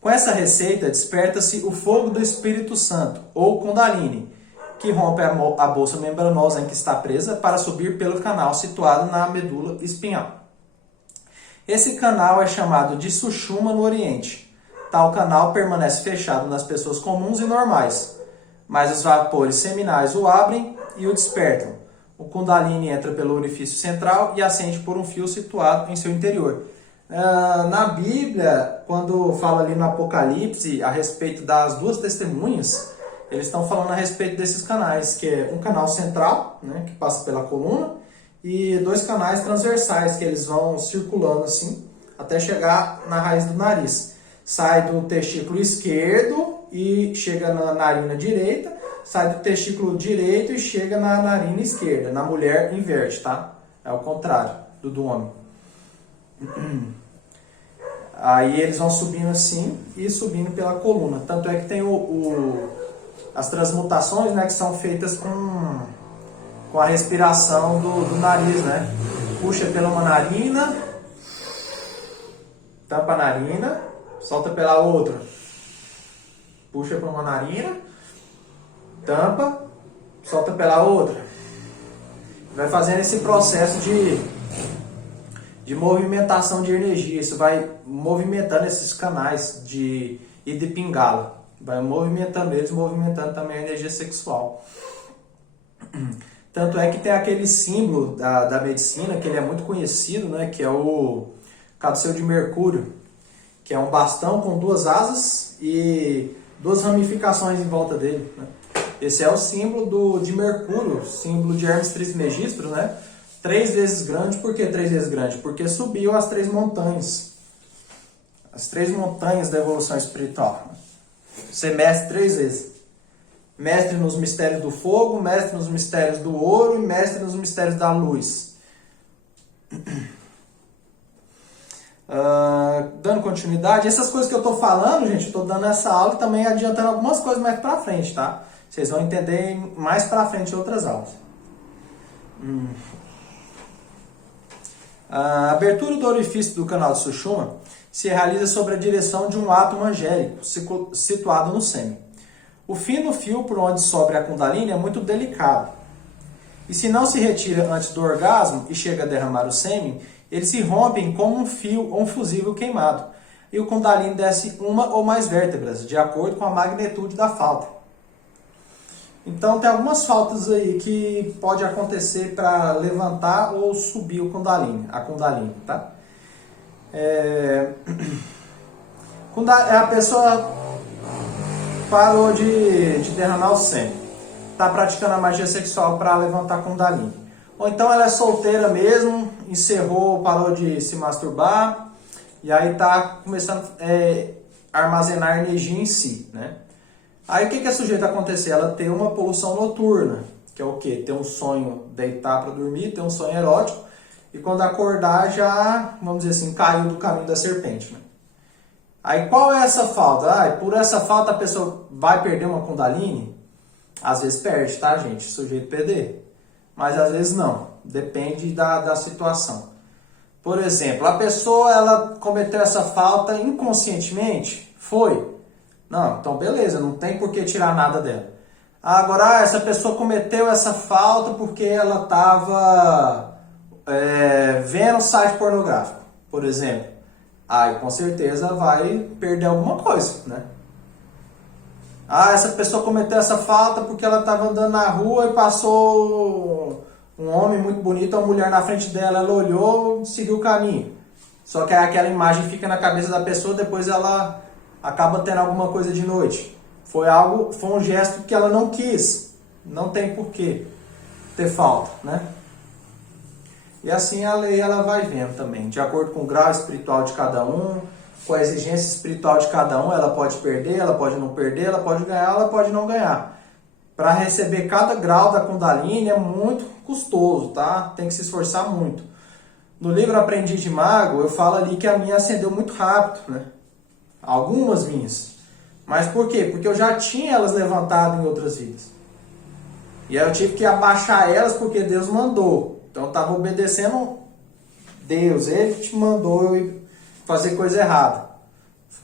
Com essa receita desperta-se o fogo do Espírito Santo, ou Kundalini, que rompe a bolsa membranosa em que está presa para subir pelo canal situado na medula espinhal. Esse canal é chamado de Sushumna no Oriente. Tal canal permanece fechado nas pessoas comuns e normais, mas os vapores seminais o abrem e o despertam. O Kundalini entra pelo orifício central e ascende por um fio situado em seu interior. Na Bíblia, quando fala ali no Apocalipse a respeito das duas testemunhas, eles estão falando a respeito desses canais, que é um canal central, né, que passa pela coluna, e dois canais transversais, que eles vão circulando assim, até chegar na raiz do nariz. Sai do testículo esquerdo e chega na narina direita, sai do testículo direito e chega na narina esquerda. Na mulher, inverte, tá? É o contrário do homem. Aí eles vão subindo assim e subindo pela coluna. Tanto é que tem as transmutações, né, que são feitas com a respiração do nariz, né? Puxa pela uma narina, tampa a narina, solta pela outra. Puxa por uma narina, tampa, solta pela outra. Vai fazendo esse processo de movimentação de energia. Isso vai movimentando esses canais de pingala. Vai movimentando eles, movimentando também a energia sexual. Tanto é que tem aquele símbolo da medicina, que ele é muito conhecido, né, que é o caduceu de Mercúrio, que é um bastão com duas asas e duas ramificações em volta dele, né? Esse é o símbolo de Mercúrio, símbolo de Hermes Trismegisto, né? 3 vezes grande. Por que 3 vezes grande? Porque subiu as 3 montanhas. As 3 montanhas da evolução espiritual. Ser mestre 3 vezes. Mestre nos mistérios do fogo, mestre nos mistérios do ouro e mestre nos mistérios da luz. Dando continuidade, essas coisas que eu estou falando, gente, eu estou dando essa aula e também adiantando algumas coisas mais para frente, tá? Vocês vão entender mais para frente em outras aulas. A abertura do orifício do canal de Sushumna se realiza sob a direção de um átomo angélico situado no sêmen. O fino fio por onde sobe a Kundalini é muito delicado. E se não se retira antes do orgasmo e chega a derramar o sêmen, eles se rompem como um fio ou um fusível queimado. E o Kundalini desce uma ou mais vértebras, de acordo com a magnitude da falta. Então tem algumas faltas aí que pode acontecer para levantar ou subir a Kundalini, tá? A pessoa parou de derramar o sêmen, está praticando a magia sexual para levantar a Kundalini. Ou então ela é solteira mesmo, encerrou, parou de se masturbar, e aí está começando a armazenar energia em si, né? Aí o que é sujeito a acontecer? Ela tem uma poluição noturna, que é o quê? Ter um sonho, deitar para dormir, ter um sonho erótico, e quando acordar já, vamos dizer assim, caiu do caminho da serpente, né? Aí qual é essa falta? Por essa falta a pessoa vai perder uma Kundalini? Às vezes perde, tá, gente? Sujeito perder. Mas às vezes não. Depende da situação. Por exemplo, a pessoa ela cometeu essa falta inconscientemente? Foi? Não, então beleza, não tem por que tirar nada dela. Agora, essa pessoa cometeu essa falta porque ela estava vendo site pornográfico, por exemplo. Aí com certeza vai perder alguma coisa, né? Essa pessoa cometeu essa falta porque ela estava andando na rua e passou um homem muito bonito, uma mulher na frente dela, ela olhou e seguiu o caminho. Só que aquela imagem fica na cabeça da pessoa, depois ela acaba tendo alguma coisa de noite. Foi um gesto que ela não quis. Não tem por que ter falta, né? E assim a lei ela vai vendo também, de acordo com o grau espiritual de cada um, com a exigência espiritual de cada um, ela pode perder, ela pode não perder, ela pode ganhar, ela pode não ganhar. Para receber cada grau da Kundalini é muito custoso, tá? Tem que se esforçar muito. No livro Aprendiz de Mago, eu falo ali que a minha acendeu muito rápido, né? Algumas minhas. Mas por quê? Porque eu já tinha elas levantadas em outras vidas. E aí eu tive que abaixar elas porque Deus mandou. Então eu estava obedecendo Deus. Ele que te mandou eu fazer coisa errada.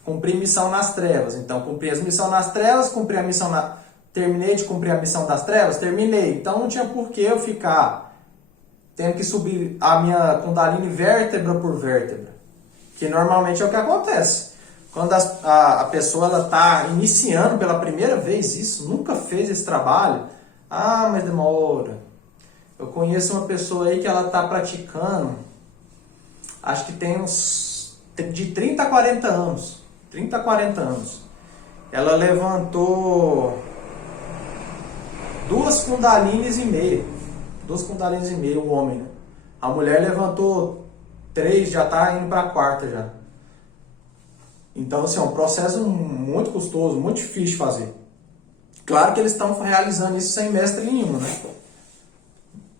Cumprir missão nas trevas. Então cumpri as missões nas trevas, cumpri a missão terminei de cumprir a missão das trevas? Terminei. Então não tinha por que eu ficar tendo que subir a minha Kundalini vértebra por vértebra. Que normalmente é o que acontece. Quando a pessoa está iniciando pela primeira vez isso, nunca fez esse trabalho, mas demora. Eu conheço uma pessoa aí que ela está praticando, acho que tem uns de 30 a 40 anos. 30 a 40 anos. Ela levantou 2 Kundalinis e meia. 2 Kundalinis e meia, o homem, né? A mulher levantou 3, já está indo para a 4ª já. Então, assim, é um processo muito custoso, muito difícil de fazer. Claro que eles estão realizando isso sem mestre nenhum, né?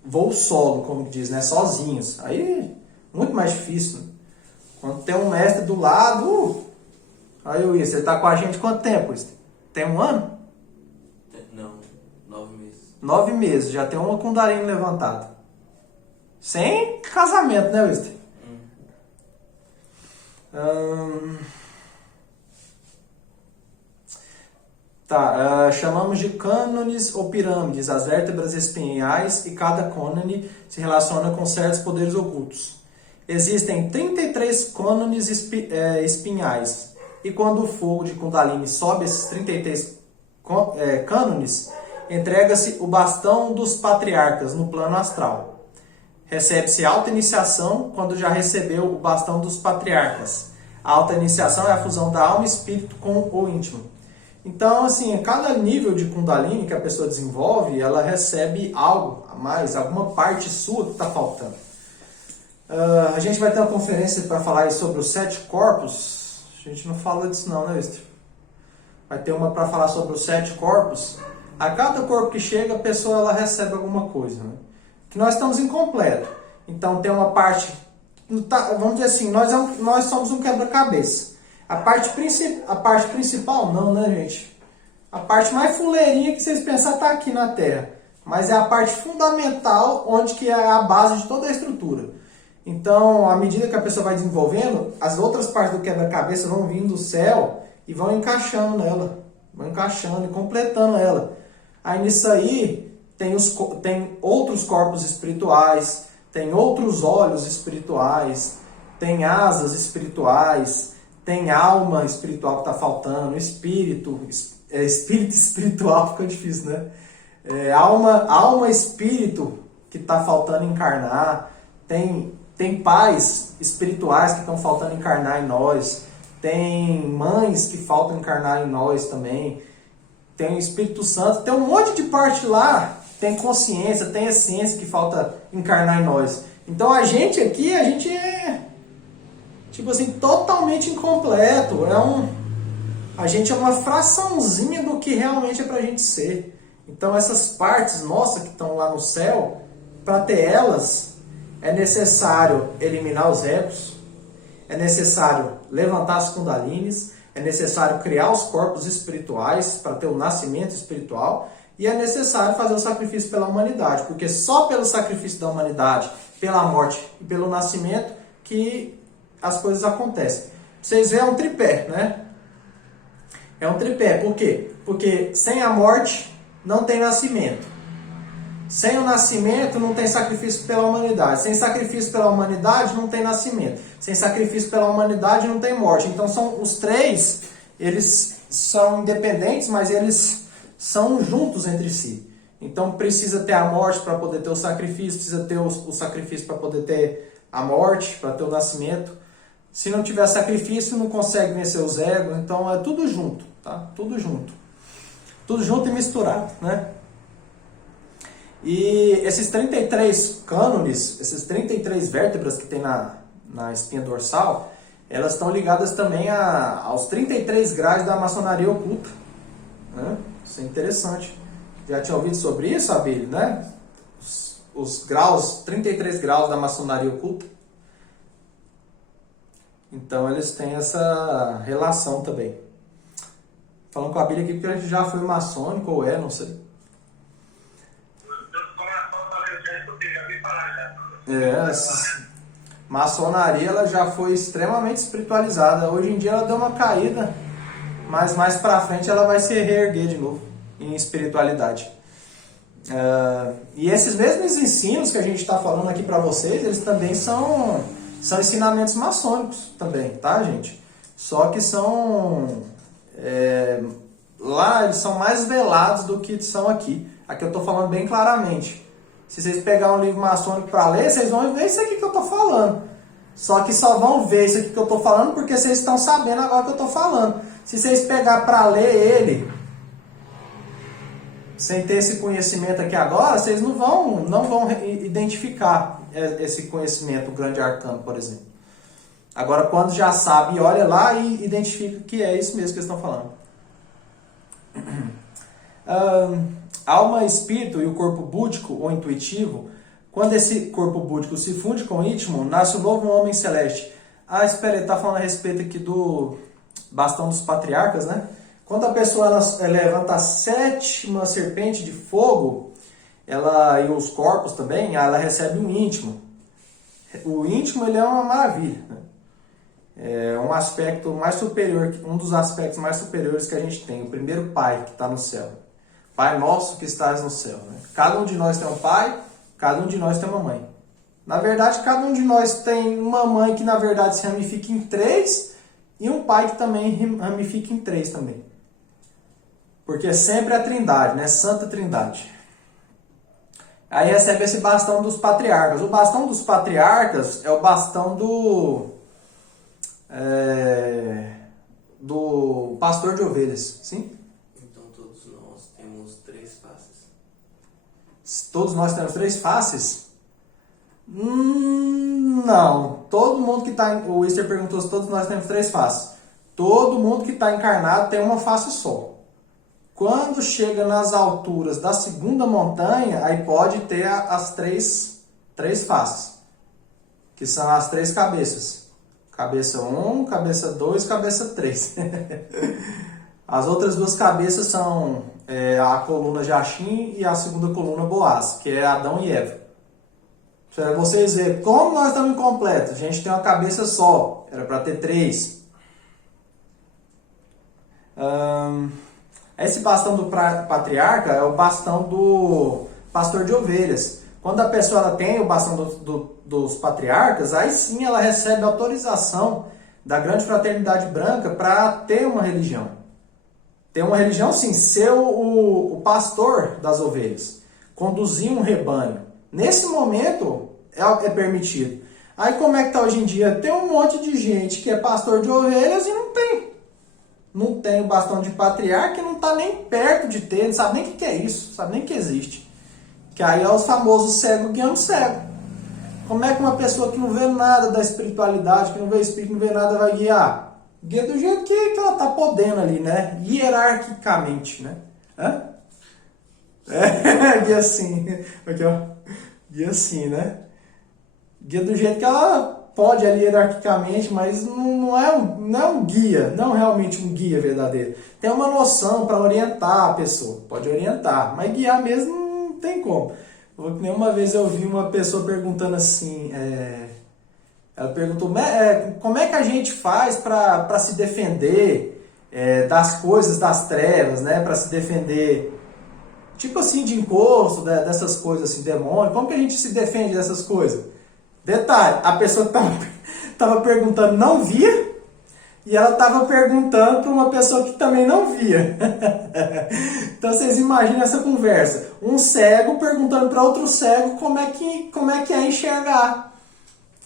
Voo solo, como diz, né? Sozinhos. Aí, muito mais difícil, né? Quando tem um mestre do lado... Aí, Luiz, você tá com a gente quanto tempo, Luiz? Tem 1 ano? Não, 9 meses. 9 meses, já tem uma Kundalini levantada. Sem casamento, né, Luiz? Chamamos de cânones ou pirâmides, as vértebras espinhais, e cada cânone se relaciona com certos poderes ocultos. Existem 33 cânones espinhais, e quando o fogo de Kundalini sobe esses 33 cânones, entrega-se o bastão dos patriarcas no plano astral. Recebe-se alta iniciação quando já recebeu o bastão dos patriarcas. A alta iniciação é a fusão da alma e espírito com o íntimo. Então, assim, a cada nível de Kundalini que a pessoa desenvolve, ela recebe algo a mais, alguma parte sua que está faltando. A gente vai ter uma conferência para falar sobre os 7 corpos. A gente não fala disso não, né, Esther? Vai ter uma para falar sobre os 7 corpos. A cada corpo que chega, a pessoa ela recebe alguma coisa, né? Que nós estamos incompleto. Então, tem uma parte... Vamos dizer assim, nós somos um quebra-cabeça. A parte principal não, né, gente? A parte mais fuleirinha que vocês pensam está aqui na Terra. Mas é a parte fundamental, onde que é a base de toda a estrutura. Então, à medida que a pessoa vai desenvolvendo, as outras partes do quebra-cabeça vão vindo do céu e vão encaixando nela. Vão encaixando e completando ela. Aí nisso aí, tem outros corpos espirituais, tem outros olhos espirituais, tem asas espirituais, tem alma espiritual que está faltando, espírito espiritual fica difícil, né? Alma espírito que está faltando encarnar, tem pais espirituais que estão faltando encarnar em nós, tem mães que faltam encarnar em nós também, tem o Espírito Santo, tem um monte de parte lá, tem consciência, tem essência que falta encarnar em nós. Então a gente aqui, a gente é tipo assim, totalmente incompleto. A gente é uma fraçãozinha do que realmente é pra gente ser. Então essas partes nossas que estão lá no céu, para ter elas, é necessário eliminar os egos, é necessário levantar as kundalines, é necessário criar os corpos espirituais para ter o nascimento espiritual e é necessário fazer o sacrifício pela humanidade, porque só pelo sacrifício da humanidade, pela morte e pelo nascimento que as coisas acontecem. Vocês veem, é um tripé, né? É um tripé, por quê? Porque sem a morte não tem nascimento. Sem o nascimento não tem sacrifício pela humanidade. Sem sacrifício pela humanidade não tem nascimento. Sem sacrifício pela humanidade não tem morte. Então são os três, eles são independentes, mas eles são juntos entre si. Então precisa ter a morte para poder ter o sacrifício, precisa ter o sacrifício para poder ter a morte, para ter o nascimento. Se não tiver sacrifício, não consegue vencer os egos. Então é tudo junto, tá? Tudo junto. Tudo junto e misturado, né? E esses 33 cânones, essas 33 vértebras que tem na espinha dorsal, elas estão ligadas também aos 33 graus da maçonaria oculta. Né? Isso é interessante. Já tinha ouvido sobre isso, Abílio, né? Os graus, 33 graus da maçonaria oculta. Então eles têm essa relação também. Falando com a Abílio aqui, porque a gente já foi maçônico ou não sei. Maçonaria ela já foi extremamente espiritualizada. Hoje em dia ela deu uma caída, mas mais pra frente ela vai se reerguer de novo em espiritualidade. E esses mesmos ensinos que a gente está falando aqui para vocês, eles também são ensinamentos maçônicos também, tá, gente? Só que lá eles são mais velados do que são aqui. Aqui eu estou falando bem claramente. Se vocês pegarem um livro maçônico para ler, vocês vão ver isso aqui que eu estou falando. Só que só vão ver isso aqui que eu estou falando porque vocês estão sabendo agora que eu estou falando. Se vocês pegar para ler ele, sem ter esse conhecimento aqui agora, vocês não vão identificar esse conhecimento, o grande arcano, por exemplo. Agora, quando já sabe, olha lá e identifica que é isso mesmo que eles estão falando. Alma, espírito e o corpo búdico ou intuitivo, quando esse corpo búdico se funde com o íntimo, nasce um novo homem celeste. Espera, ele está falando a respeito aqui do bastão dos patriarcas, né? Quando a pessoa ela levanta a 7ª serpente de fogo, e os corpos também, ela recebe um íntimo. O íntimo ele é uma maravilha, né? É um aspecto mais superior, um dos aspectos mais superiores que a gente tem, o primeiro pai que está no céu. Pai nosso que estás no céu. Né? Cada um de nós tem um pai, cada um de nós tem uma mãe. Na verdade, cada um de nós tem uma mãe que na verdade se ramifica em 3 e um pai que também ramifica em 3 também. Porque é sempre a trindade, né? Santa Trindade. Aí recebe esse bastão dos patriarcas. O bastão dos patriarcas é o bastão do pastor de ovelhas, sim? Então todos nós temos 3 faces. Todos nós temos 3 faces? Não. Todo mundo que está... O Easter perguntou se todos nós temos 3 faces. Todo mundo que está encarnado tem uma face só. Quando chega nas alturas da 2ª montanha, aí pode ter as três faces, que são as 3 cabeças. Cabeça 1, cabeça 2, cabeça 3. As outras 2 cabeças são a coluna Jachim e a 2ª coluna Boaz, que é Adão e Eva. Para vocês verem como nós estamos incompletos. A gente tem uma cabeça só, era para ter 3. Esse bastão do patriarca é o bastão do pastor de ovelhas. Quando a pessoa ela tem o bastão dos patriarcas, aí sim ela recebe autorização da grande fraternidade branca para ter uma religião. Ter uma religião, sim, ser o pastor das ovelhas. Conduzir um rebanho. Nesse momento é permitido. Aí como é que está hoje em dia? Tem um monte de gente que é pastor de ovelhas e não tem. Não tem o bastão de patriarca e não está nem perto de ter, não sabe nem o que é isso, não sabe nem que existe. Que aí é os famosos cego guiando cego. Como é que uma pessoa que não vê nada da espiritualidade, que não vê espírito, não vê nada, vai guiar? Guia do jeito que ela está podendo ali, né? Hierarquicamente, né? Guia assim. Aqui, ó. Guia assim, né? Guia do jeito que ela pode ali hierarquicamente, mas não é um guia, não realmente um guia verdadeiro. Tem uma noção para orientar a pessoa, pode orientar, mas guiar mesmo não tem como. Uma vez eu vi uma pessoa perguntando assim, ela perguntou, como é que a gente faz para se defender das coisas das trevas, né? Para se defender, tipo assim, de encosto, dessas coisas assim, demônio, como que a gente se defende dessas coisas? Detalhe, a pessoa que estava perguntando não via, e ela estava perguntando para uma pessoa que também não via. Então vocês imaginam essa conversa. Um cego perguntando para outro cego como é que é enxergar.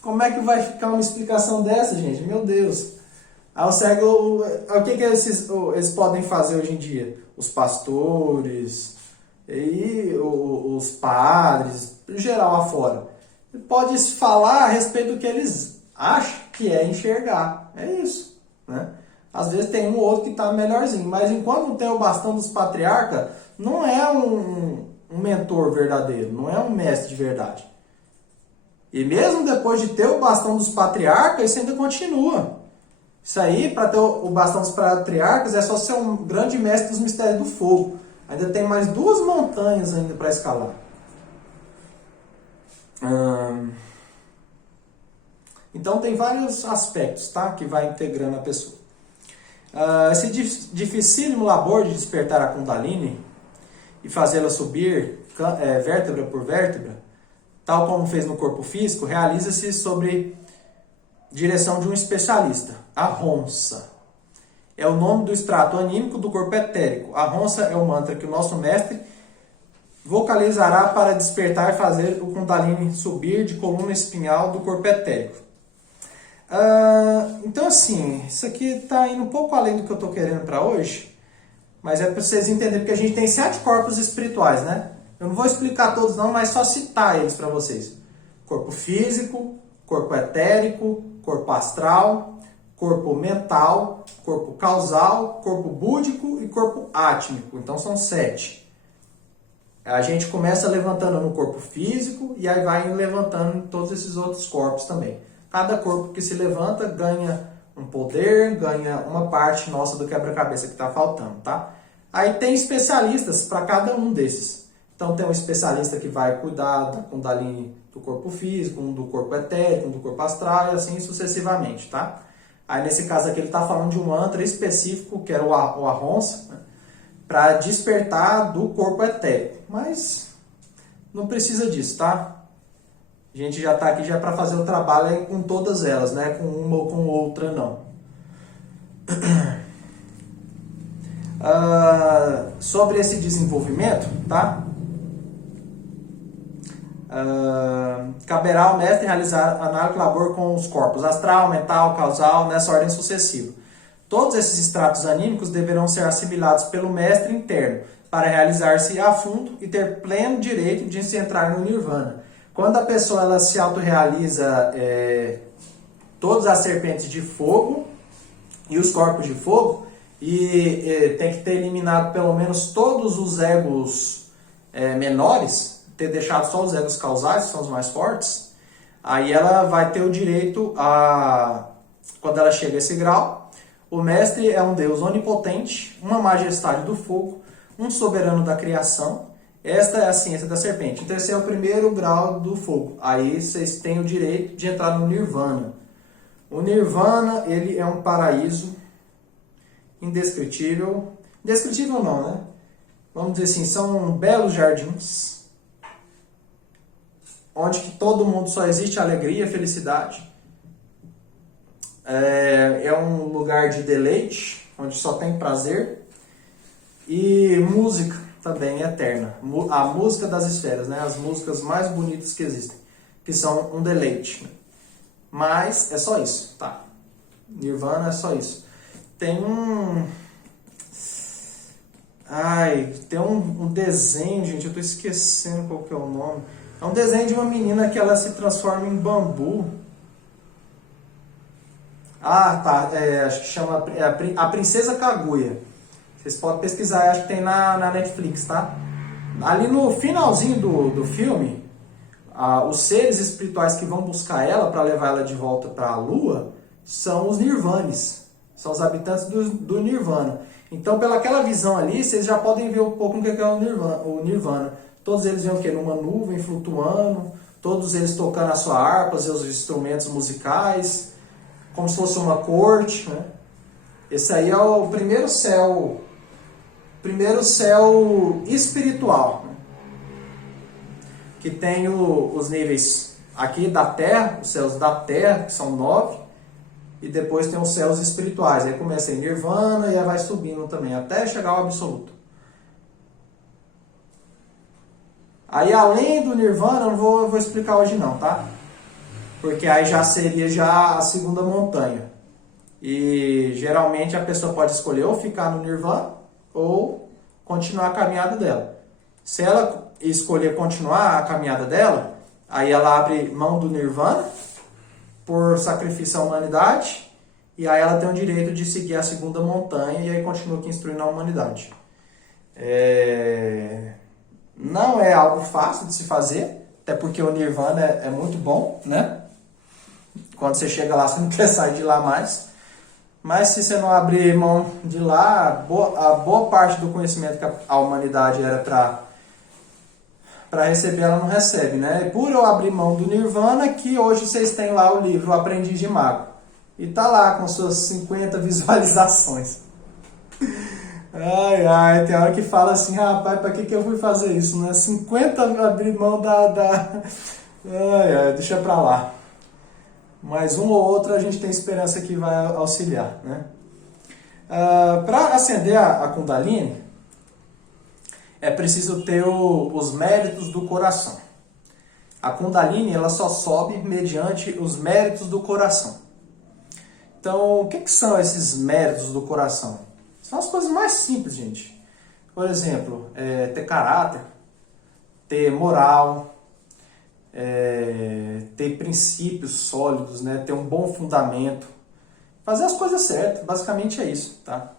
Como é que vai ficar uma explicação dessa, gente? Meu Deus. Aí o cego, o que eles podem fazer hoje em dia? Os pastores, e os padres, em geral afora. Pode falar a respeito do que eles acham que é enxergar. É isso, né? Às vezes tem um ou outro que está melhorzinho, mas enquanto não tem o bastão dos patriarcas, não é um mentor verdadeiro, não é um mestre de verdade. E mesmo depois de ter o bastão dos patriarcas, isso ainda continua. Isso aí, para ter o bastão dos patriarcas, é só ser um grande mestre dos mistérios do fogo. Ainda tem mais 2 montanhas ainda para escalar. Então tem vários aspectos, tá, que vai integrando a pessoa. Esse dificílimo labor de despertar a Kundalini e fazê-la subir vértebra por vértebra, tal como fez no corpo físico, realiza-se sob direção de um especialista, a Ronsa. É o nome do extrato anímico do corpo etérico. A Ronsa é o mantra que o nosso mestre vocalizará para despertar e fazer o Kundalini subir de coluna espinhal do corpo etérico. Então, assim, isso aqui está indo um pouco além do que eu estou querendo para hoje, mas é para vocês entenderem, porque a gente tem 7 corpos espirituais, né? Eu não vou explicar todos não, mas só citar eles para vocês. Corpo físico, corpo etérico, corpo astral, corpo mental, corpo causal, corpo búdico e corpo átmico. Então são 7. A gente começa levantando no corpo físico e aí vai levantando em todos esses outros corpos também. Cada corpo que se levanta ganha um poder, ganha uma parte nossa do quebra-cabeça que está faltando, tá? Aí tem especialistas para cada um desses. Então tem um especialista que vai cuidar da Kundalini do corpo físico, um do corpo etérico, um do corpo astral e assim sucessivamente, tá? Aí nesse caso aqui ele está falando de um mantra específico, que era o Ahonsa, né? Para despertar do corpo etérico. Mas não precisa disso, tá? A gente já está aqui já para fazer o trabalho com todas elas, né? Com uma ou com outra não. Sobre esse desenvolvimento, tá? Caberá ao mestre realizar análogo labor com os corpos astral, mental, causal, nessa ordem sucessiva. Todos esses estratos anímicos deverão ser assimilados pelo mestre interno para realizar-se a fundo e ter pleno direito de se entrar no nirvana. Quando a pessoa ela se autorrealiza todas as serpentes de fogo e os corpos de fogo, e tem que ter eliminado pelo menos todos os egos menores, ter deixado só os egos causais, que são os mais fortes, aí ela vai ter o direito a, quando ela chega a esse grau, o mestre é um Deus onipotente, uma majestade do fogo, um soberano da criação. Esta é a ciência da serpente. Então esse é o primeiro grau do fogo. Aí vocês têm o direito de entrar no nirvana. O nirvana, ele é um paraíso indescritível. Indescritível não, né? Vamos dizer assim, são belos jardins, onde que todo mundo só existe alegria, felicidade. É um lugar de deleite, onde só tem prazer. E música também eterna. A música das esferas, né? As músicas mais bonitas que existem, que são um deleite. Né? Mas é só isso, tá? Nirvana é só isso. Tem um desenho, gente, eu tô esquecendo qual que é o nome. É um desenho de uma menina que ela se transforma em bambu. Acho que chama a Princesa Kaguya. Vocês podem pesquisar, acho que tem na Netflix, tá? Ali no finalzinho do filme, os seres espirituais que vão buscar ela para levar ela de volta para a Lua são os Nirvanes, são os habitantes do Nirvana. Então, pelaquela visão ali, vocês já podem ver um pouco no que é o Nirvana. Todos eles vêm o quê? Numa nuvem, flutuando, todos eles tocando a sua harpa, seus instrumentos musicais, como se fosse uma corte, né? Esse aí é o primeiro céu espiritual, né? Que tem os níveis aqui da Terra, os céus da Terra, que são 9, e depois tem os céus espirituais. Aí começa em Nirvana e aí vai subindo também, até chegar ao absoluto. Aí além do Nirvana, eu não vou explicar hoje não, tá? Porque aí já seria já a segunda montanha. E geralmente a pessoa pode escolher ou ficar no Nirvana ou continuar a caminhada dela. Se ela escolher continuar a caminhada dela, aí ela abre mão do Nirvana por sacrifício à humanidade, e aí ela tem o direito de seguir a segunda montanha e aí continua aqui instruindo a humanidade. Não é algo fácil de se fazer, até porque o Nirvana é muito bom, né? Quando você chega lá, você não quer sair de lá mais. Mas se você não abrir mão de lá, a boa parte do conhecimento que a humanidade era para receber, ela não recebe, né? E por eu abrir mão do Nirvana, que hoje vocês têm lá o livro O Aprendiz de Mago. E tá lá com suas 50 visualizações. Ai, tem hora que fala assim, rapaz, pra que eu fui fazer isso, né? 50 abrir mão deixa pra lá. Mas um ou outro a gente tem esperança que vai auxiliar, né? Para acender a Kundalini, é preciso ter os méritos do coração. A Kundalini ela só sobe mediante os méritos do coração. Então, o que são esses méritos do coração? São as coisas mais simples, gente. Por exemplo, ter caráter, ter moral, ter princípios sólidos, né? Ter um bom fundamento, fazer as coisas certas, basicamente é isso, tá?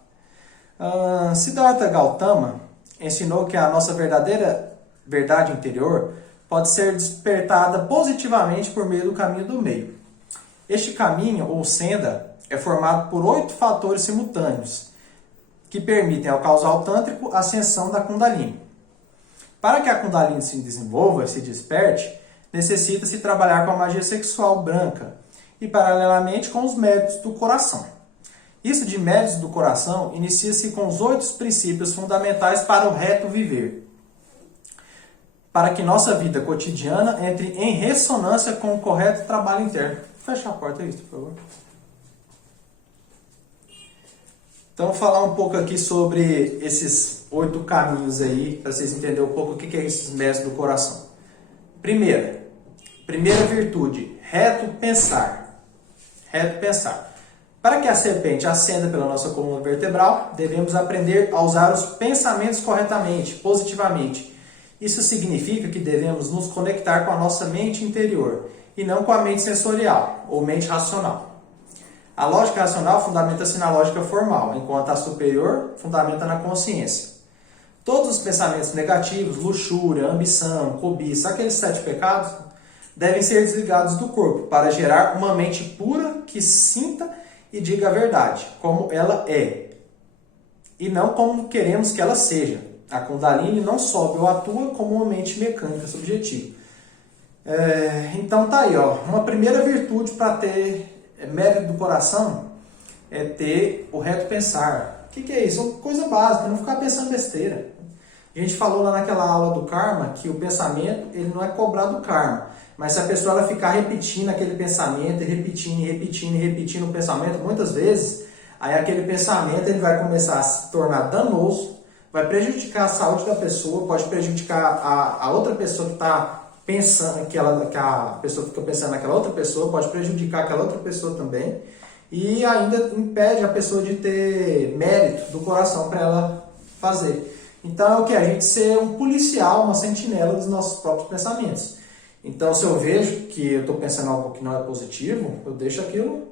Siddhartha Gautama ensinou que a nossa verdadeira verdade interior pode ser despertada positivamente por meio do caminho do meio. Este caminho, ou senda, é formado por 8 fatores simultâneos, que permitem ao causal tântrico a ascensão da Kundalini. Para que a Kundalini se desenvolva e se desperte, necessita-se trabalhar com a magia sexual branca e, paralelamente, com os méritos do coração. Isso de méritos do coração inicia-se com os 8 princípios fundamentais para o reto viver, para que nossa vida cotidiana entre em ressonância com o correto trabalho interno. Fecha a porta aí, por favor. Então, falar um pouco aqui sobre esses 8 caminhos aí, para vocês entenderem um pouco o que é esses méritos do coração. Primeira virtude, reto pensar. Reto pensar. Para que a serpente ascenda pela nossa coluna vertebral, devemos aprender a usar os pensamentos corretamente, positivamente. Isso significa que devemos nos conectar com a nossa mente interior e não com a mente sensorial ou mente racional. A lógica racional fundamenta-se na lógica formal, enquanto a superior fundamenta na consciência. Todos os pensamentos negativos, luxúria, ambição, cobiça, aqueles 7 pecados, devem ser desligados do corpo para gerar uma mente pura que sinta e diga a verdade, como ela é, e não como queremos que ela seja. A Kundalini não sobe ou atua como uma mente mecânica subjetiva. Então tá aí, ó, uma primeira virtude para ter mérito do coração é ter o reto pensar. O que é isso? É uma coisa básica, não ficar pensando besteira. A gente falou lá naquela aula do karma que o pensamento ele não é cobrado do karma. Mas se a pessoa ela ficar repetindo aquele pensamento, repetindo o pensamento muitas vezes, aí aquele pensamento ele vai começar a se tornar danoso, vai prejudicar a saúde da pessoa, pode prejudicar a outra pessoa que está pensando, que a pessoa fica pensando naquela outra pessoa, pode prejudicar aquela outra pessoa também, e ainda impede a pessoa de ter mérito do coração para ela fazer. Então é o que? A gente ser um policial, uma sentinela dos nossos próprios pensamentos. Então se eu vejo que eu estou pensando algo que não é positivo, eu deixo aquilo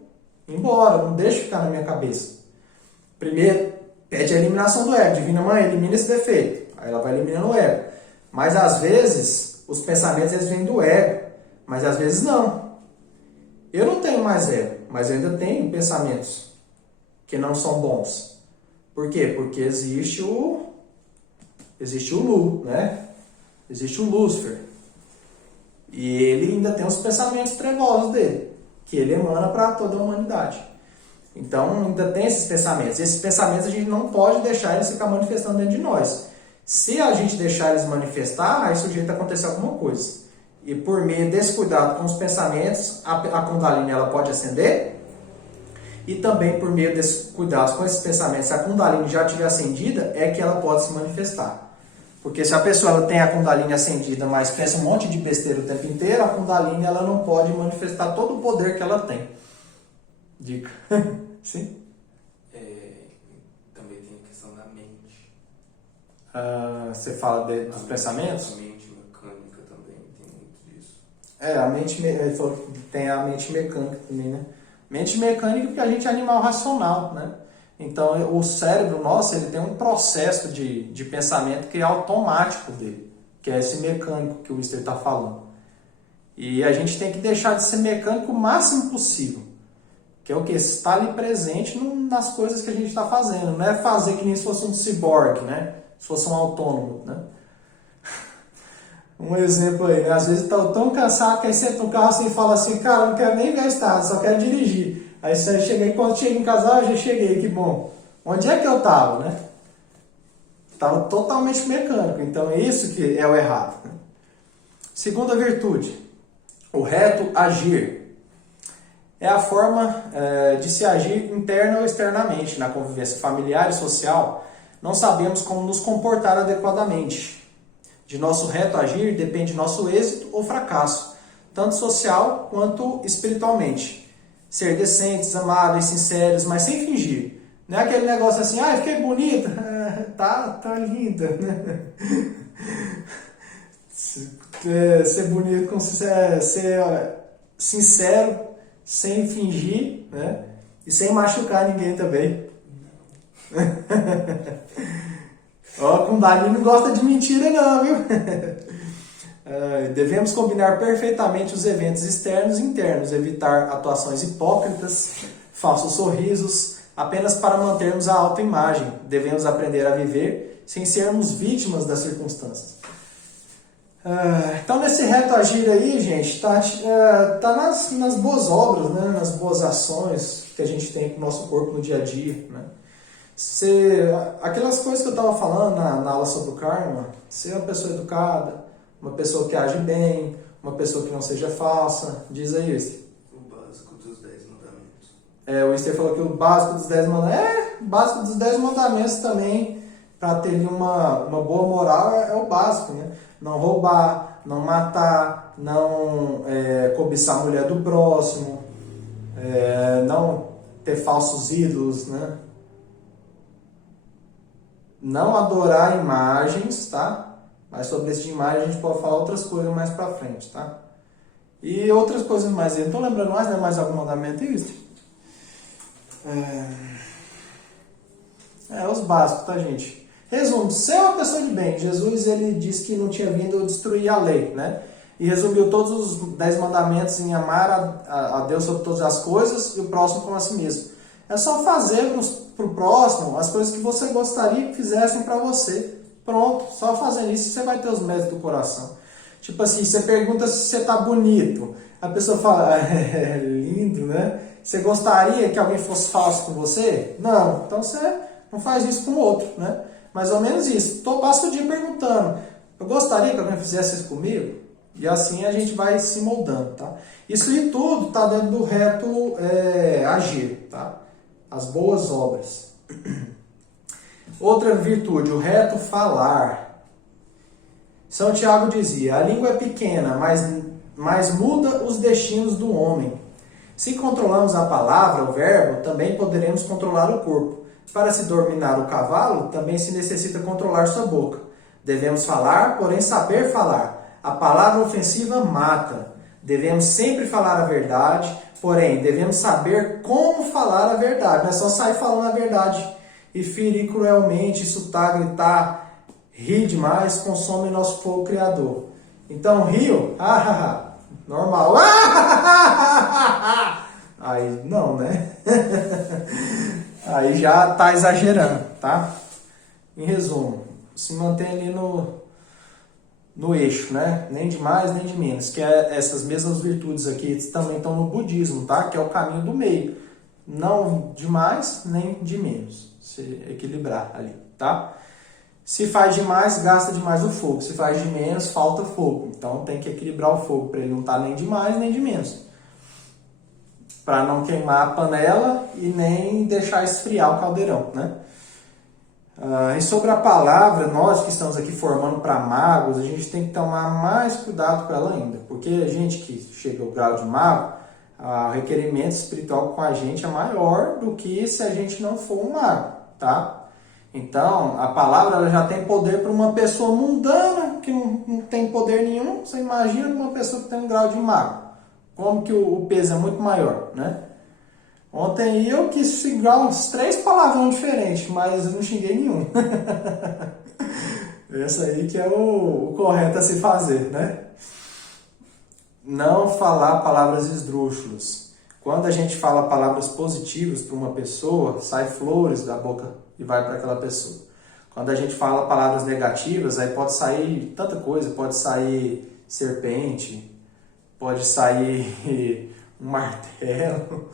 embora, não deixo ficar na minha cabeça. Primeiro, pede a eliminação do ego. Divina Mãe, elimina esse defeito. Aí ela vai eliminando o ego. Mas às vezes, os pensamentos eles vêm do ego, mas às vezes não. Eu não tenho mais ego, mas eu ainda tenho pensamentos que não são bons. Por quê? Porque existe o Lu, né? Existe o Lúcifer. E ele ainda tem os pensamentos trevosos dele, que ele emana para toda a humanidade. Então ainda tem esses pensamentos. Esses pensamentos a gente não pode deixar eles ficar manifestando dentro de nós. Se a gente deixar eles manifestar, aí sujeito a acontecer alguma coisa. E por meio desse cuidado com os pensamentos, a Kundalini ela pode acender. E também por meio desses cuidados com esses pensamentos, se a Kundalini já estiver acendida, é que ela pode se manifestar. Porque se a pessoa ela tem a Kundalini acendida, mas pensa um monte de besteira o tempo inteiro, a Kundalini ela não pode manifestar todo o poder que ela tem. Dica. Sim? Também tem a questão da mente. Você fala dos pensamentos? A mente mecânica também tem muito disso. A mente, ele falou que tem a mente mecânica também, né? Mente mecânica porque a gente é animal racional, né? Então o cérebro nosso ele tem um processo de pensamento que é automático dele, que é esse mecânico que o Wister está falando. E a gente tem que deixar de ser mecânico o máximo possível. Que é o que? Estar ali presente nas coisas que a gente está fazendo. Não é fazer que nem se fosse um ciborgue, né? Se fosse um autônomo, né? Um exemplo aí, né? Às vezes está tão cansado que aí senta no carro assim e fala assim, cara, não quero nem ver a estrada, só quero dirigir. Aí você chega aí, quando chega em casa, já cheguei, que bom. Onde é que eu estava, né? Estava totalmente mecânico. Então é isso que é o errado. Segunda virtude, o reto agir. É a forma de se agir interna ou externamente. Na convivência familiar e social, não sabemos como nos comportar adequadamente. De nosso reto agir depende nosso êxito ou fracasso, tanto social quanto espiritualmente. Ser decentes, amáveis, sinceros, mas sem fingir. Não é aquele negócio assim, fiquei bonita, tá linda. Ser bonito, ser sincero, sem fingir, né? E sem machucar ninguém também. Ó, Kundalini não gosta de mentira não, viu? Devemos combinar perfeitamente os eventos externos e internos, evitar atuações hipócritas, falsos sorrisos, apenas para mantermos a autoimagem. Devemos aprender a viver sem sermos vítimas das circunstâncias. Então, nesse reto agir aí, gente, tá nas boas obras, né? Nas boas ações que a gente tem com o nosso corpo no dia a dia, né? Aquelas coisas que eu estava falando na aula sobre o karma, ser uma pessoa educada, uma pessoa que age bem, uma pessoa que não seja falsa. Diz aí, Wister. O básico dos 10 mandamentos. O Wister falou que o básico dos 10 mandamentos... o básico dos 10 mandamentos também, para ter uma boa moral, é o básico, né? Não roubar, não matar, não cobiçar a mulher do próximo, não ter falsos ídolos, né? Não adorar imagens, tá? Mas sobre esse de imagem a gente pode falar outras coisas mais pra frente, tá? E outras coisas mais. Eu não tô lembrando mais, né? Mais algum mandamento isso? Os básicos, tá, gente? Resumo, ser uma pessoa de bem. Jesus, ele disse que não tinha vindo destruir a lei, né? E resumiu todos os 10 mandamentos em amar a Deus sobre todas as coisas e o próximo como a si mesmo. É só fazer pro próximo as coisas que você gostaria que fizessem para você. Pronto, só fazendo isso você vai ter os méritos do coração. Tipo assim, você pergunta se você tá bonito. A pessoa fala, é lindo, né? Você gostaria que alguém fosse falso com você? Não, então você não faz isso com o outro, né? Mais ou menos isso. Passo o dia perguntando, eu gostaria que alguém fizesse isso comigo? E assim a gente vai se moldando, tá? Isso e tudo tá dentro do reto agir, tá? As boas obras. Outra virtude, o reto falar. São Tiago dizia, a língua é pequena, mas muda os destinos do homem. Se controlamos a palavra, o verbo, também poderemos controlar o corpo. Para se dominar o cavalo, também se necessita controlar sua boca. Devemos falar, porém saber falar. A palavra ofensiva mata. Devemos sempre falar a verdade, porém devemos saber como falar a verdade. Não é só sair falando a verdade e ferir cruelmente, insultar, gritar, rir demais, consome nosso fogo criador. Então, rio, normal. Aí, não, né? Aí já tá exagerando, tá? Em resumo, se mantém ali no eixo, né? Nem de mais, nem de menos. Que é essas mesmas virtudes aqui também estão no budismo, tá? Que é o caminho do meio. Não de mais, nem de menos. Se equilibrar ali, tá? Se faz demais, gasta demais o fogo. Se faz de menos, falta fogo. Então tem que equilibrar o fogo para ele não estar nem de mais, nem de menos. Para não queimar a panela e nem deixar esfriar o caldeirão, né? E sobre a palavra, nós que estamos aqui formando para magos, a gente tem que tomar mais cuidado com ela ainda. Porque a gente que chega ao grau de mago, o requerimento espiritual com a gente é maior do que se a gente não for um mago, tá? Então, a palavra ela já tem poder para uma pessoa mundana, que não tem poder nenhum. Você imagina uma pessoa que tem um grau de mago. Como que o peso é muito maior, né? Ontem eu quis xingar uns 3 palavrões diferentes, mas eu não xinguei nenhum. Esse aí que é o correto a se fazer, né? Não falar palavras esdrúxulas. Quando a gente fala palavras positivas para uma pessoa, sai flores da boca e vai para aquela pessoa. Quando a gente fala palavras negativas, aí pode sair tanta coisa, pode sair serpente, pode sair um martelo,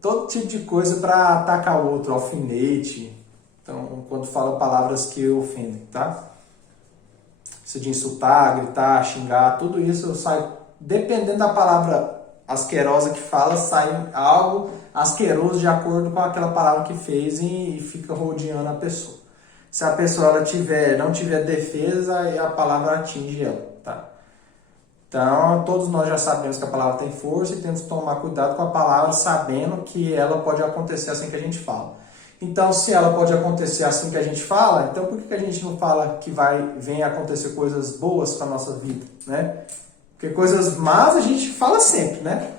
todo tipo de coisa para atacar o outro, alfinete. Então, quando fala palavras que ofendem, tá? Isso de insultar, gritar, xingar, tudo isso sai, dependendo da palavra asquerosa que fala, sai algo asqueroso de acordo com aquela palavra que fez e fica rodeando a pessoa. Se a pessoa ela não tiver defesa, aí a palavra atinge ela, tá? Então, todos nós já sabemos que a palavra tem força e temos que tomar cuidado com a palavra, sabendo que ela pode acontecer assim que a gente fala. Então, se ela pode acontecer assim que a gente fala, então por que a gente não fala que vem acontecer coisas boas com a nossa vida, né? Porque coisas más a gente fala sempre, né?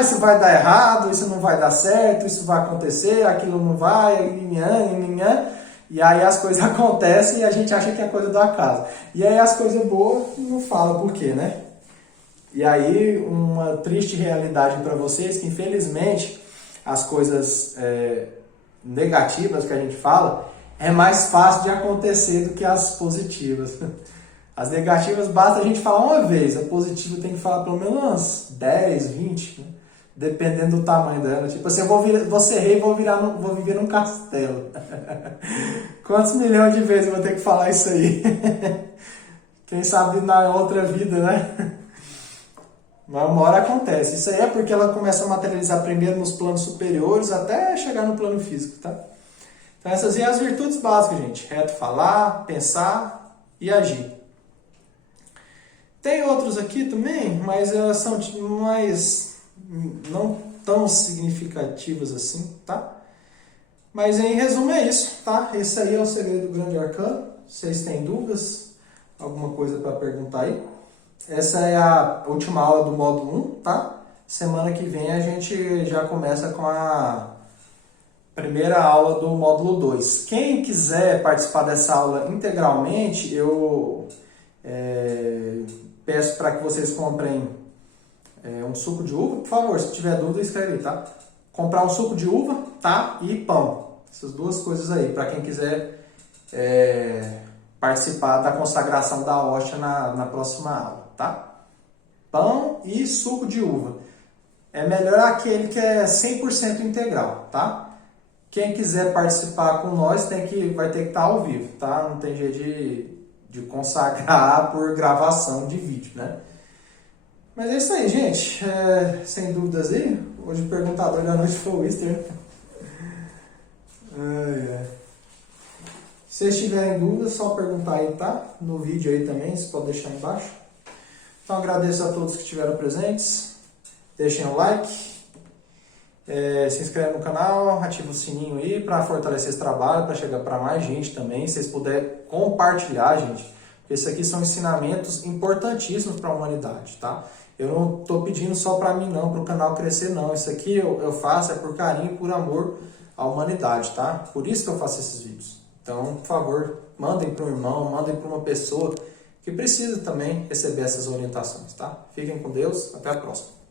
Isso vai dar errado, isso não vai dar certo, isso vai acontecer, aquilo não vai, e aí as coisas acontecem e a gente acha que é coisa do acaso. E aí as coisas boas não fala por quê, né? E aí uma triste realidade para vocês que infelizmente as coisas negativas que a gente fala é mais fácil de acontecer do que as positivas. As negativas basta a gente falar uma vez, a positiva tem que falar pelo menos umas 10, 20, né? Dependendo do tamanho dela. Tipo assim, vou ser rei e vou viver num castelo. Quantos milhões de vezes eu vou ter que falar isso aí? Quem sabe na outra vida, né? Mas uma hora acontece. Isso aí é porque ela começa a materializar primeiro nos planos superiores até chegar no plano físico, tá? Então essas são as virtudes básicas, gente. Reto falar, pensar e agir. Tem outros aqui também, mas elas são mais não tão significativas assim, tá? Mas em resumo é isso, tá? Esse aí é o segredo do grande arcano. Vocês têm dúvidas? Alguma coisa para perguntar aí? Essa é a última aula do módulo 1, tá? Semana que vem a gente já começa com a primeira aula do módulo 2. Quem quiser participar dessa aula integralmente, eu peço para que vocês comprem um suco de uva. Por favor, se tiver dúvida, escreve aí, tá? Comprar um suco de uva, tá? E pão. Essas duas coisas aí, para quem quiser participar da consagração da hóstia na próxima aula, tá? Pão e suco de uva. É melhor aquele que é 100% integral, tá? Quem quiser participar com nós vai ter que estar ao vivo, tá? Não tem jeito de consagrar por gravação de vídeo, né? Mas é isso aí, gente. Sem dúvidas aí. Hoje o perguntador da noite foi o Wister. Se vocês tiverem dúvidas, só perguntar aí, tá? No vídeo aí também, você pode deixar aí embaixo. Então agradeço a todos que estiveram presentes. Deixem o like. Se inscreve no canal, ativa o sininho aí para fortalecer esse trabalho, para chegar para mais gente também. Se vocês puderem compartilhar, gente. Porque esses aqui são ensinamentos importantíssimos para a humanidade, tá? Eu não estou pedindo só para mim não, para o canal crescer não. Isso aqui eu faço por carinho e por amor à humanidade, tá? Por isso que eu faço esses vídeos. Então, por favor, mandem para um irmão, mandem para uma pessoa que precisa também receber essas orientações, tá? Fiquem com Deus, até a próxima.